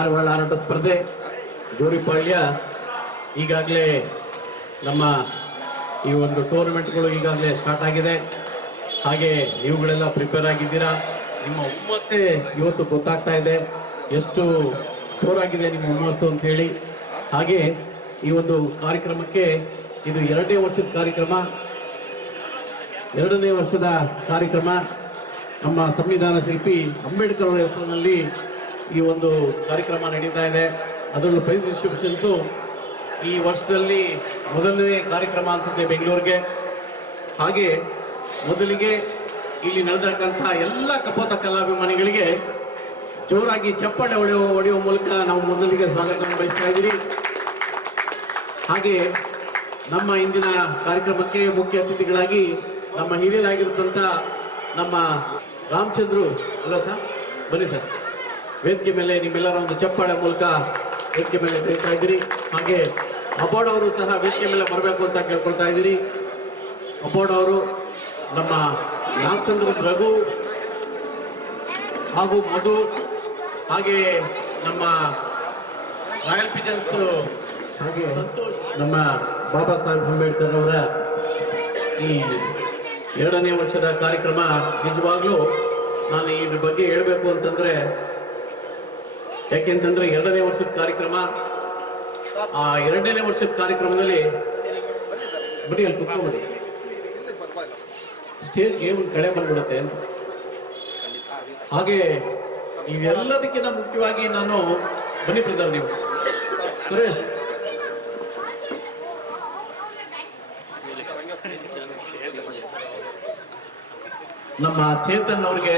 ಪಾರಿವಾಳ ಆಟ ಸ್ಪರ್ಧೆ ಜೋರಿಪಾಳ್ಯ ಈಗಾಗಲೇ ನಮ್ಮ ಈ ಒಂದು ಟೂರ್ನಮೆಂಟ್ಗಳು ಈಗಾಗಲೇ ಸ್ಟಾರ್ಟ್ ಆಗಿದೆ. ಹಾಗೆ ನೀವುಗಳೆಲ್ಲ ಪ್ರಿಪೇರ್ ಆಗಿದ್ದೀರಾ. ನಿಮ್ಮ ಹುಮ್ಮಸ್ಸೇ ಇವತ್ತು ಗೊತ್ತಾಗ್ತಾ ಇದೆ, ಎಷ್ಟು ಜೋರಾಗಿದೆ ನಿಮ್ಮ ಹುಮ್ಮಸ್ಸು ಅಂತ ಹೇಳಿ. ಹಾಗೆ ಈ ಒಂದು ಕಾರ್ಯಕ್ರಮಕ್ಕೆ ಇದು 2ನೇ ವರ್ಷದ ಕಾರ್ಯಕ್ರಮ. 2ನೇ ವರ್ಷದ ಕಾರ್ಯಕ್ರಮ ನಮ್ಮ ಸಂವಿಧಾನ ಶಿಲ್ಪಿ ಅಂಬೇಡ್ಕರ್ ಅವರ ಹೆಸರಿನಲ್ಲಿ ಈ ಒಂದು ಕಾರ್ಯಕ್ರಮ ನಡೀತಾ ಇದೆ. ಅದರಲ್ಲೂ ಪ್ರೈಸ್ ಡಿಸ್ಟ್ರಿಬ್ಯೂಷನ್ಸು ಈ ವರ್ಷದಲ್ಲಿ ಮೊದಲನೇ ಕಾರ್ಯಕ್ರಮ ಅನ್ಸುತ್ತೆ ಬೆಂಗಳೂರಿಗೆ. ಹಾಗೆ ಮೊದಲಿಗೆ ಇಲ್ಲಿ ನಡೆದಕ್ಕಂಥ ಎಲ್ಲ ಕಪೋತ ಕಲಾಭಿಮಾನಿಗಳಿಗೆ ಜೋರಾಗಿ ಚಪ್ಪಾಳೆ ಹೊಡೆಯುವ ಮೂಲಕ ನಾವು ಮೊದಲಿಗೆ ಸ್ವಾಗತವನ್ನು ಬಯಸ್ತಾ ಇದ್ದೀವಿ. ಹಾಗೆ ನಮ್ಮ ಇಂದಿನ ಕಾರ್ಯಕ್ರಮಕ್ಕೆ ಮುಖ್ಯ ಅತಿಥಿಗಳಾಗಿ ನಮ್ಮ ಹಿರಿಯರಾಗಿರ್ತಂಥ ನಮ್ಮ ರಾಮಚಂದ್ರು ಅಲ್ಲ ಸರ್, ಬನ್ನಿ ಸರ್, ವೇದಿಕೆ ಮೇಲೆ ನಿಮ್ಮೆಲ್ಲರ ಒಂದು ಚಪ್ಪಾಳೆ ಮೂಲಕ ವೇದಿಕೆ ಮೇಲೆ ಕರೀತಾ ಇದ್ದೀರಿ. ಹಾಗೆ ಅಬೋರ್ಡ್ ಅವರು ಸಹ ವೇದಿಕೆ ಮೇಲೆ ಬರಬೇಕು ಅಂತ ಕೇಳ್ಕೊಳ್ತಾ ಇದ್ದೀರಿ. ಅಬೋರ್ಡ್ ಅವರು ನಮ್ಮ ರಾಮಚಂದ್ರ ರಘು ಹಾಗೂ ಮಧು, ಹಾಗೆ ನಮ್ಮ ರಾಯಲ್ ಪಿಜನ್ಸ್, ಹಾಗೆ ಸಂತೋಷ್, ನಮ್ಮ ಬಾಬಾ ಸಾಹೇಬ್ ಅಂಬೇಡ್ಕರ್ ಅವರ ಈ 2ನೇ ವರ್ಷದ ಕಾರ್ಯಕ್ರಮ. ನಿಜವಾಗ್ಲೂ ನಾನು ಇದ್ರ ಬಗ್ಗೆ ಹೇಳಬೇಕು ಅಂತಂದ್ರೆ, ಯಾಕೆಂತಂದ್ರೆ 2ನೇ ವರ್ಷದ ಕಾರ್ಯಕ್ರಮ, ಆ 2ನೇ ವರ್ಷದ ಕಾರ್ಯಕ್ರಮದಲ್ಲಿ ಬರೀ ಅಲ್ಲಿ ಕುತ್ಕೊಂಡ್ಬಿಡಿ, ಸ್ಟೇಜ್ಗೆ ಒಂದು ಕಳೆ ಬಂದ್ಬಿಡುತ್ತೆ ಅಂತ. ಹಾಗೆ ಇವೆಲ್ಲದಕ್ಕಿಂತ ಮುಖ್ಯವಾಗಿ ನಾನು ಬನ್ನಿ ಬ್ರದರ್, ನೀವು ಸುರೇಶ್, ನಮ್ಮ ಚೇತನ್ ಅವ್ರಿಗೆ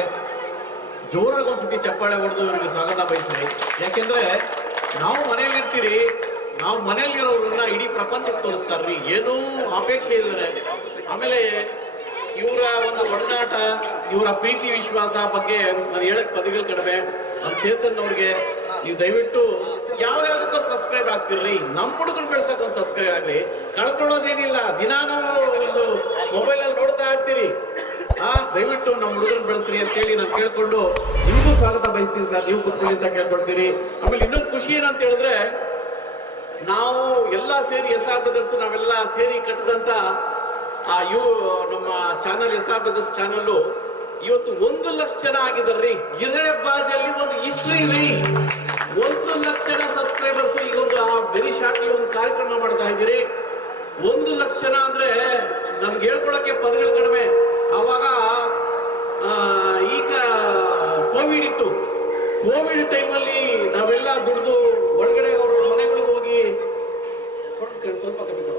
ಜೋರಾಗಿ ಒಂದ್ಸತಿ ಚಪ್ಪಾಳೆ ಹೊಡೆದು ಇವರಿಗೆ ಸ್ವಾಗತ ಬಯಸ್ತೀನಿ. ಯಾಕೆಂದ್ರೆ ನಾವು ಮನೇಲಿ ಇರ್ತೀರಿ, ನಾವು ಮನೇಲಿರೋರನ್ನ ಇಡೀ ಪ್ರಪಂಚಕ್ಕೆ ತೋರಿಸ್ತಾರ್ರಿ, ಏನೂ ಅಪೇಕ್ಷೆ ಇದ್ದಾರೆ. ಆಮೇಲೆ ಇವರ ಒಂದು ಒಡನಾಟ, ಇವರ ಪ್ರೀತಿ ವಿಶ್ವಾಸ ಬಗ್ಗೆ ನಾನು ಹೇಳಕ್ ಪದಗಳು ಕಡಿಮೆ. ನಮ್ಮ ಚೇತನ್ ಅವ್ರಿಗೆ ನೀವು ದಯವಿಟ್ಟು ಯಾವ್ಯಾವ್ದಕ್ಕೂ ಸಬ್ಸ್ಕ್ರೈಬ್ ಆಗ್ತಿರ್ರಿ, ನಮ್ಮ ಹುಡುಗರು ಬೆಳ್ಸಕ್ ಒಂದು ಸಬ್ಸ್ಕ್ರೈಬ್ ಆಗ್ಲಿ, ಕಳ್ಕೊಳ್ಳೋದೇನಿಲ್ಲ. ದಿನ ನಾವು ಒಂದು ಮೊಬೈಲ್ ಅಲ್ಲಿ ನೋಡ್ತಾ ಇರ್ತೀರಿ, ದಯವಿಟ್ಟು ನಮ್ಮ ಹುಡುಗರನ್ನ ಬೆಳೆಸ್ರಿ ಅಂತ ಹೇಳಿ ನಾನು ಕೇಳ್ಕೊಂಡು ನಿಮಗೂ ಸ್ವಾಗತ ಬಯಸ್ತೀನಿ ಸರ್. ನೀವು ಕೂತ್ಕೊಳ್ಳಿ ಅಂತ ಕೇಳ್ಕೊಳ್ತೀರಿ. ಆಮೇಲೆ ಇನ್ನೊಂದು ಖುಷಿ ಏನಂತ ಹೇಳಿದ್ರೆ, ನಾವು ಎಲ್ಲ ಸೇರಿ SR ಬ್ರದರ್ಸ್ ನಾವೆಲ್ಲ ಸೇರಿ ಕಟ್ಟಿದಂತ ನಮ್ಮ ಚಾನಲ್ SR ಬ್ರದರ್ಸ್ ಚಾನಲ್ ಇವತ್ತು 1 ಲಕ್ಷ ಜನ ಆಗಿದಾರ್ರಿ. ಗಿರೇಬಾಜಲ್ಲಿ ಒಂದು ಹಿಸ್ಟ್ರಿ ರೀ, 1 ಲಕ್ಷ ಜನ ಸಬ್ಸ್ಕ್ರೈಬರ್ಸ್. ಈಗ ಒಂದು ವೆರಿ ಶಾರ್ಟ್ಲಿ ಒಂದು ಕಾರ್ಯಕ್ರಮ ಮಾಡ್ತಾ ಇದ್ದೀರಿ. 1 ಲಕ್ಷ ಜನ ಅಂದ್ರೆ ನಮ್ಗೆ ಹೇಳ್ಕೊಳಕ್ಕೆ ಪದಗಳು ಕಡಿಮೆ. ಅವಾಗ ಈಗ ಕೋವಿಡ್ ಇತ್ತು, ಕೋವಿಡ್ ಟೈಮಲ್ಲಿ ನಾವೆಲ್ಲ ದುಡ್ದು ಒಳಗಡೆ ಅವ್ರ ಮನೆಗಳಿಗೆ ಹೋಗಿ ಸ್ವಲ್ಪ ಕಟ್ಟಿಕೊಳ್ಳೋ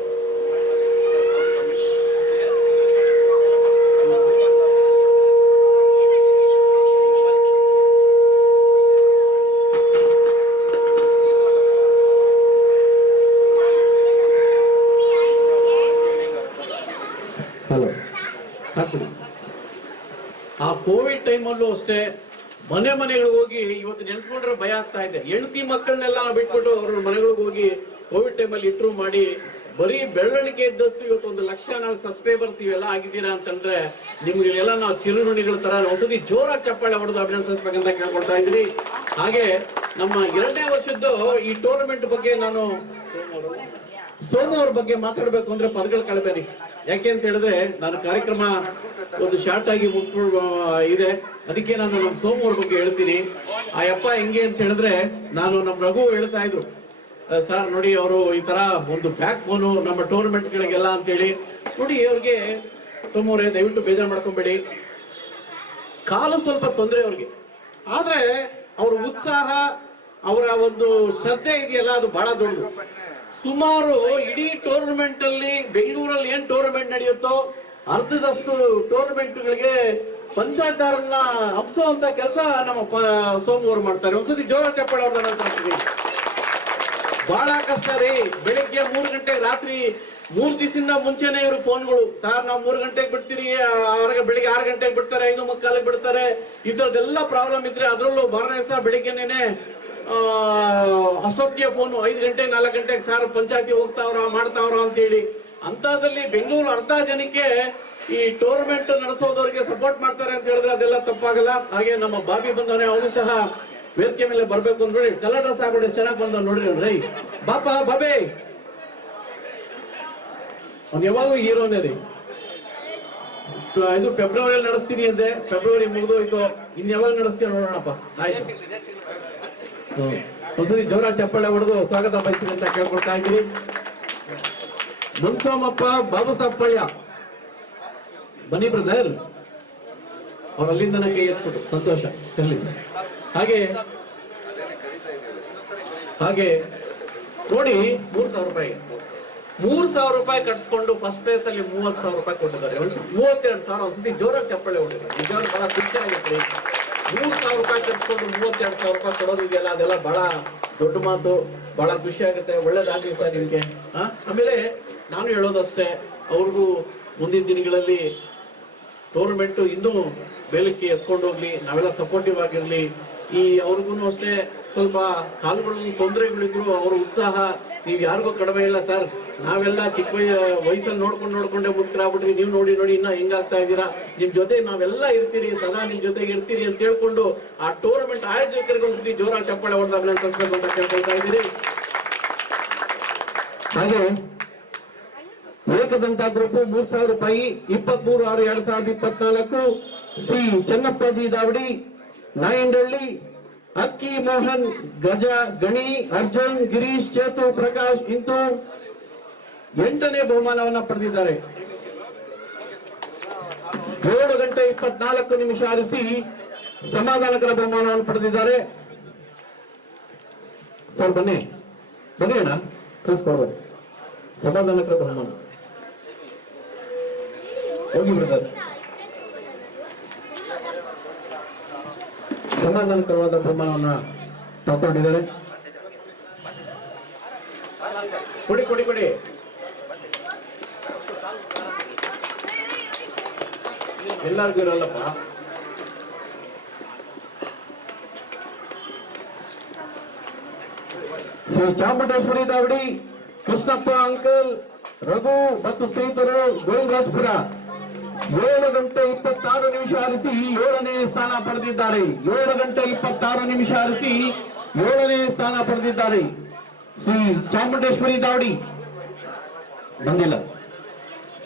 ಆ ಕೋವಿಡ್ ಟೈಮಲ್ಲೂ ಅಷ್ಟೇ ಮನೆ ಮನೆಗಳಿಗೆ ಹೋಗಿ, ಇವತ್ತು ನೆನ್ಸ್ಕೊಂಡ್ರೆ ಭಯ ಆಗ್ತಾ ಇದೆ, ಹೆಂಡತಿ ಮಕ್ಕಳನ್ನೆಲ್ಲ ಬಿಟ್ಬಿಟ್ಟು ಅವ್ರ ಮನೆಗಳಿಗೆ ಹೋಗಿ ಕೋವಿಡ್ ಟೈಮಲ್ಲಿ ಇಂಟರ್ವ್ಯೂ ಮಾಡಿ ಬರೀ ಬೆಳವಣಿಗೆ ಇದ್ದಷ್ಟು ಇವತ್ತು 1 ಲಕ್ಷ ನಾವು ಸಬ್ಸ್ಕ್ರೈಬರ್ಸ್ ನೀವೆಲ್ಲ ಆಗಿದ್ದೀರಾ ಅಂತಂದ್ರೆ ನಿಮ್ಗೆಲ್ಲ ನಾವು ಚಿರುನುಡಿಗಳ ತರ ಒಂದ್ಸತಿ ಜೋರಾಗಿ ಚಪ್ಪಾಳೆ ಹೊಡೆದು ಅಭಿನಂದಿಸಬೇಕಂತ ಕೇಳ್ಕೊಳ್ತಾ ಇದ್ರಿ. ಹಾಗೆ ನಮ್ಮ 2ನೇ ವರ್ಷದ್ದು ಈ ಟೂರ್ನಮೆಂಟ್ ಬಗ್ಗೆ ನಾನು ಸೋಮು ಅವ್ರ ಬಗ್ಗೆ ಮಾತಾಡ್ಬೇಕು ಅಂದ್ರೆ ಪದಗಳು ಕಳಬೇಡಿ. ಯಾಕೆ ಅಂತ ಹೇಳಿದ್ರೆ ನಾನು ಕಾರ್ಯಕ್ರಮ ಒಂದು ಶಾರ್ಟ್ ಆಗಿ ಮುಗಿಸ್ಕೊಂಡು ಇದೆ, ಅದಕ್ಕೆ ನಾನು ನಮ್ಮ ಸೋಮು ಅವ್ರ ಬಗ್ಗೆ ಹೇಳ್ತೀನಿ. ಆ ಯಪ್ಪ ಹೆಂಗೆ ಅಂತ ಹೇಳಿದ್ರೆ, ನಾನು ನಮ್ಮ ರಘು ಹೇಳ್ತಾ ಇದ್ರು, ಸರ್ ನೋಡಿ ಅವರು ಈ ತರ ಒಂದು ಬ್ಯಾಕ್ ಬೋನು ನಮ್ಮ ಟೂರ್ನಮೆಂಟ್ ಗಳಿಗೆಲ್ಲ ಅಂತ ಹೇಳಿ. ನೋಡಿ ಅವ್ರಿಗೆ ಸೋಮು ಅವರೇ ದಯವಿಟ್ಟು ಬೇಜಾರು ಮಾಡ್ಕೊಂಬೇಡಿ, ಕಾಲು ಸ್ವಲ್ಪ ತೊಂದರೆ ಅವ್ರಿಗೆ, ಆದ್ರೆ ಅವ್ರ ಉತ್ಸಾಹ, ಅವರ ಒಂದು ಶ್ರದ್ಧೆ ಇದೆಯಲ್ಲ ಅದು ಬಹಳ ದೊಡ್ಡದು. ಸುಮಾರು ಇಡೀ ಟೂರ್ನಮೆಂಟ್ ಅಲ್ಲಿ ಬೆಂಗಳೂರಲ್ಲಿ ಏನ್ ಟೂರ್ನಮೆಂಟ್ ನಡೆಯುತ್ತೋ ಅರ್ಧದಷ್ಟು ಟೂರ್ನಮೆಂಟ್ಗಳಿಗೆ ಪಂಚಾಯತ್ದಾರನ್ನ ಹಬ್ಸುವಂತ ಕೆಲಸ ನಮ್ಮ ಸೋಮು ಅವರು ಮಾಡ್ತಾರೆ. ಒಂದ್ಸತಿ ಜೋರ ಚಪ್ಪಾಳೆ ಅವ್ರನ್ನ ನಂತರ ಬಹಳ ಕಷ್ಟ ರೀ. ಬೆಳಿಗ್ಗೆ 3 ಗಂಟೆಗೆ, ರಾತ್ರಿ 3 ದಿವಸದಿಂದ ಮುಂಚೆನೆ ಇವ್ರ ಫೋನ್ಗಳು, ಸರ್ ನಾವು 3 ಗಂಟೆಗೆ ಬಿಡ್ತೀರಿ, ಬೆಳಿಗ್ಗೆ 6 ಗಂಟೆಗೆ ಬಿಡ್ತಾರೆ, 5:15 ಬಿಡ್ತಾರೆ. ಈ ತರದೆಲ್ಲ ಪ್ರಾಬ್ಲಮ್ ಇದ್ರೆ ಅದರಲ್ಲೂ ಮಾರನೇ ದಿವಸ ಬೆಳಿಗ್ಗೆನೇನೆ ಅಷ್ಟೊತ್ತಿಗೆ ಫೋನು 5 ಗಂಟೆಗೆ 4 ಗಂಟೆಗೆ ಸರ್ ಪಂಚಾಯತಿ ಹೋಗ್ತಾವ್ರ ಮಾಡ್ತಾವ್ರ ಅಂತ ಹೇಳಿ. ಅಂತದ್ರಲ್ಲಿ ಬೆಂಗಳೂರು ಅರ್ಧ ಜನಕ್ಕೆ ಈ ಟೂರ್ನಮೆಂಟ್ ನಡೆಸೋದವ್ರಿಗೆ ಸಪೋರ್ಟ್ ಮಾಡ್ತಾರೆ ಅಂತ ಹೇಳಿದ್ರೆ ಅದೆಲ್ಲ ತಪ್ಪಾಗಲ್ಲ. ಹಾಗೆ ನಮ್ಮ ಬಾಬಿ ಬಂದವನೇ, ಅವನು ಸಹ ವೇದಿಕೆ ಮೇಲೆ ಬರ್ಬೇಕು ಅಂತ ನೋಡಿ ಕಲರ್ ಡ್ರೆಸ್ ಹಾಕೊಂಡು ಚೆನ್ನಾಗಿ ಬಂದ ನೋಡ್ರಿ ರೈ ಬಾಪ ಬಾಬೆ ಅವ್ನು ಯಾವಾಗೂ ಹೀರೋನೇ ರೀ. ಇದು ಫೆಬ್ರವರಿಯಲ್ಲಿ ನಡೆಸ್ತೀನಿ ಅಂದೆ, ಫೆಬ್ರವರಿ ಮುಗಿದು ಇದು ಇನ್ ಯಾವಾಗ ನಡೆಸ್ತೀವಿ ನೋಡೋಣಪ್ಪ. ಆಯ್ತು, ಒಂದ್ಸರಿ ಜೋರ ಚಪ್ಪಾಳೆ ಹೊಡೆದು ಸ್ವಾಗತ ಬಯಸ್ತೀನಿ ಅಂತ ಕೇಳ್ಕೊಳ್ತಾ ಇದ್ದೀರಿ. ಮುನ್ಸೋಮಪ್ಪ ಬಾಬು ಸಾಪಳ್ಯ ಬನ್ನಿ ಬ್ರದರ್, ಅವ್ರು ಅಲ್ಲಿಂದ ಕೈ ಎತ್ಬಿಟ್ಟು ಸಂತೋಷ ಇರಲಿ. ಹಾಗೆ ಹಾಗೆ ನೋಡಿ 3,000 ರೂಪಾಯಿ 3,000 ರೂಪಾಯಿ ಕಟ್ಸ್ಕೊಂಡು ಫಸ್ಟ್ ಪ್ಲೇಸ್ ಅಲ್ಲಿ 30,000 ರೂಪಾಯಿ ಕೊಟ್ಟಿದ್ದಾರೆ. 32,000 ಒಂದ್ಸತಿ ಜೋರಾಗಿ ಚಪ್ಪಾಳೆ ಹೊಡಿದ್ರು. ನಿಜವಾಗ್ಲೂ ಬಹಳ ಖುಷಿ ಆಗುತ್ತೆ. 3,000 ರೂಪಾಯಿ ಕಟ್ಸ್ಕೊಂಡು 32,000 ರೂಪಾಯಿ ಕೊಡೋದು ಇದೆಯಲ್ಲ, ಅದೆಲ್ಲ ಬಹಳ ದೊಡ್ಡ ಮಾತು, ಬಹಳ ಖುಷಿ ಆಗುತ್ತೆ. ಒಳ್ಳೇದಾಗ್ಲಿ ಸರ್ ನಿಮ್ಗೆ. ಆಮೇಲೆ ನಾನು ಹೇಳೋದಷ್ಟೇ, ಅವ್ರಿಗೂ ಮುಂದಿನ ದಿನಗಳಲ್ಲಿ ಟೂರ್ನಮೆಂಟ್ ಇನ್ನೂ ಬೇಲಕ್ಕೆ ಎತ್ಕೊಂಡು ಹೋಗ್ಲಿ, ನಾವೆಲ್ಲ ಸಪೋರ್ಟಿವ್ ಆಗಿರ್ಲಿ. ಈ ಅವ್ರಿಗೂ ಅಷ್ಟೇ ಸ್ವಲ್ಪ ಕಾಲುಗಳಲ್ಲಿ ತೊಂದರೆಗಳಿದ್ರು ಅವ್ರ ಉತ್ಸಾಹ ನೀವ್ ಯಾರಿಗೂ ಕಡಿಮೆ ಇಲ್ಲ ಸರ್. ನಾವೆಲ್ಲ ಚಿಕ್ಕ ವಯಸ್ಸಲ್ಲಿ ನೋಡ್ಕೊಂಡೇ ಮುಖ್ಯರಾಗ್ಬಿಟ್ರಿ, ನೀವು ನೋಡಿ ಇನ್ನ ಹೆಂಗಾಗ್ತಾ ಇದ್ದೀರಾ, ನಿಮ್ ಜೊತೆ ನಾವೆಲ್ಲ ಇರ್ತೀರಿ, ಸದಾ ನಿಮ್ ಜೊತೆಗೆ ಇರ್ತೀರಿ ಅಂತ ಹೇಳ್ಕೊಂಡು ಆ ಟೂರ್ನಮೆಂಟ್ ಆಯೋಜಕರಿಗೆ ಒಂದ್ಸತಿ ಜೋರಾಗಿ ಚಪ್ಪಾಳೆ ಹೊಡೆದಾಗ ಕಳ್ಸ್ಬೇಕು ಅಂತ ಕೇಳ್ಕೊಳ್ತಾ ಇದ್ದೀರಿ. ಹಾಗೆ ಏಕದಂತ ಗ್ರೂಪ್ 3,000 ರೂಪಾಯಿ 23/6/2024 ಶ್ರೀ ಚೆನ್ನಪ್ಪಾಜಿ ದಾವಡಿ ನಾಯಂಡಹಳ್ಳಿ, ಅಕ್ಕಿ ಮೋಹನ್, ಗಜ, ಗಣಿ, ಅರ್ಜುನ್, ಗಿರೀಶ್, ಚೇತು, ಪ್ರಕಾಶ್ ಇಂತೂ 8ನೇ ಬಹುಮಾನವನ್ನ ಪಡೆದಿದ್ದಾರೆ. 7 ಗಂಟೆ 24 ನಿಮಿಷ ಆರಿಸಿ ಸಮಾಧಾನಕರ ಬಹುಮಾನವನ್ನು ಪಡೆದಿದ್ದಾರೆ. ಸರ್ ಬನ್ನಿ ಅಣ್ಣ, ಕಳಿಸ್ಕೊಡ್ಬೋದು ಸಮಾಧಾನಕರ ಬಹುಮಾನ. ಹೋಗಿ ಬ್ರದರ್, ಸಮಾಧಾನಕರವಾದ ಬಹುಮಾನವನ್ನ ತಗೊಂಡಿದ್ದಾರೆ. ಕೊಡಿ ಕೊಡಿ ಕೊಡಿ. ಎಲ್ಲರಿಗೂ ಇರಲ್ಲಪ್ಪ. ಶ್ರೀ ಚಾಮುಂಡೇಶ್ವರಿ ದಾವಡಿ, ಕೃಷ್ಣಪ್ಪ ಅಂಕಲ್, ರಘು ಮತ್ತು ಸ್ನೇಹಿತರು, ಗೋವಿಂದರಾಜಪುರ 7 ಗಂಟೆ 26 ನಿಮಿಷ ಆರಿಸಿ 7ನೇ ಸ್ಥಾನ ಪಡೆದಿದ್ದಾರೆ. 7 ಗಂಟೆ 26 ನಿಮಿಷ ಆರಿಸಿ 7ನೇ ಸ್ಥಾನ ಪಡೆದಿದ್ದಾರೆ. ಶ್ರೀ ಚಾಮುಂಡೇಶ್ವರಿ ದಾವಡಿ ಬಂದಿಲ್ಲ.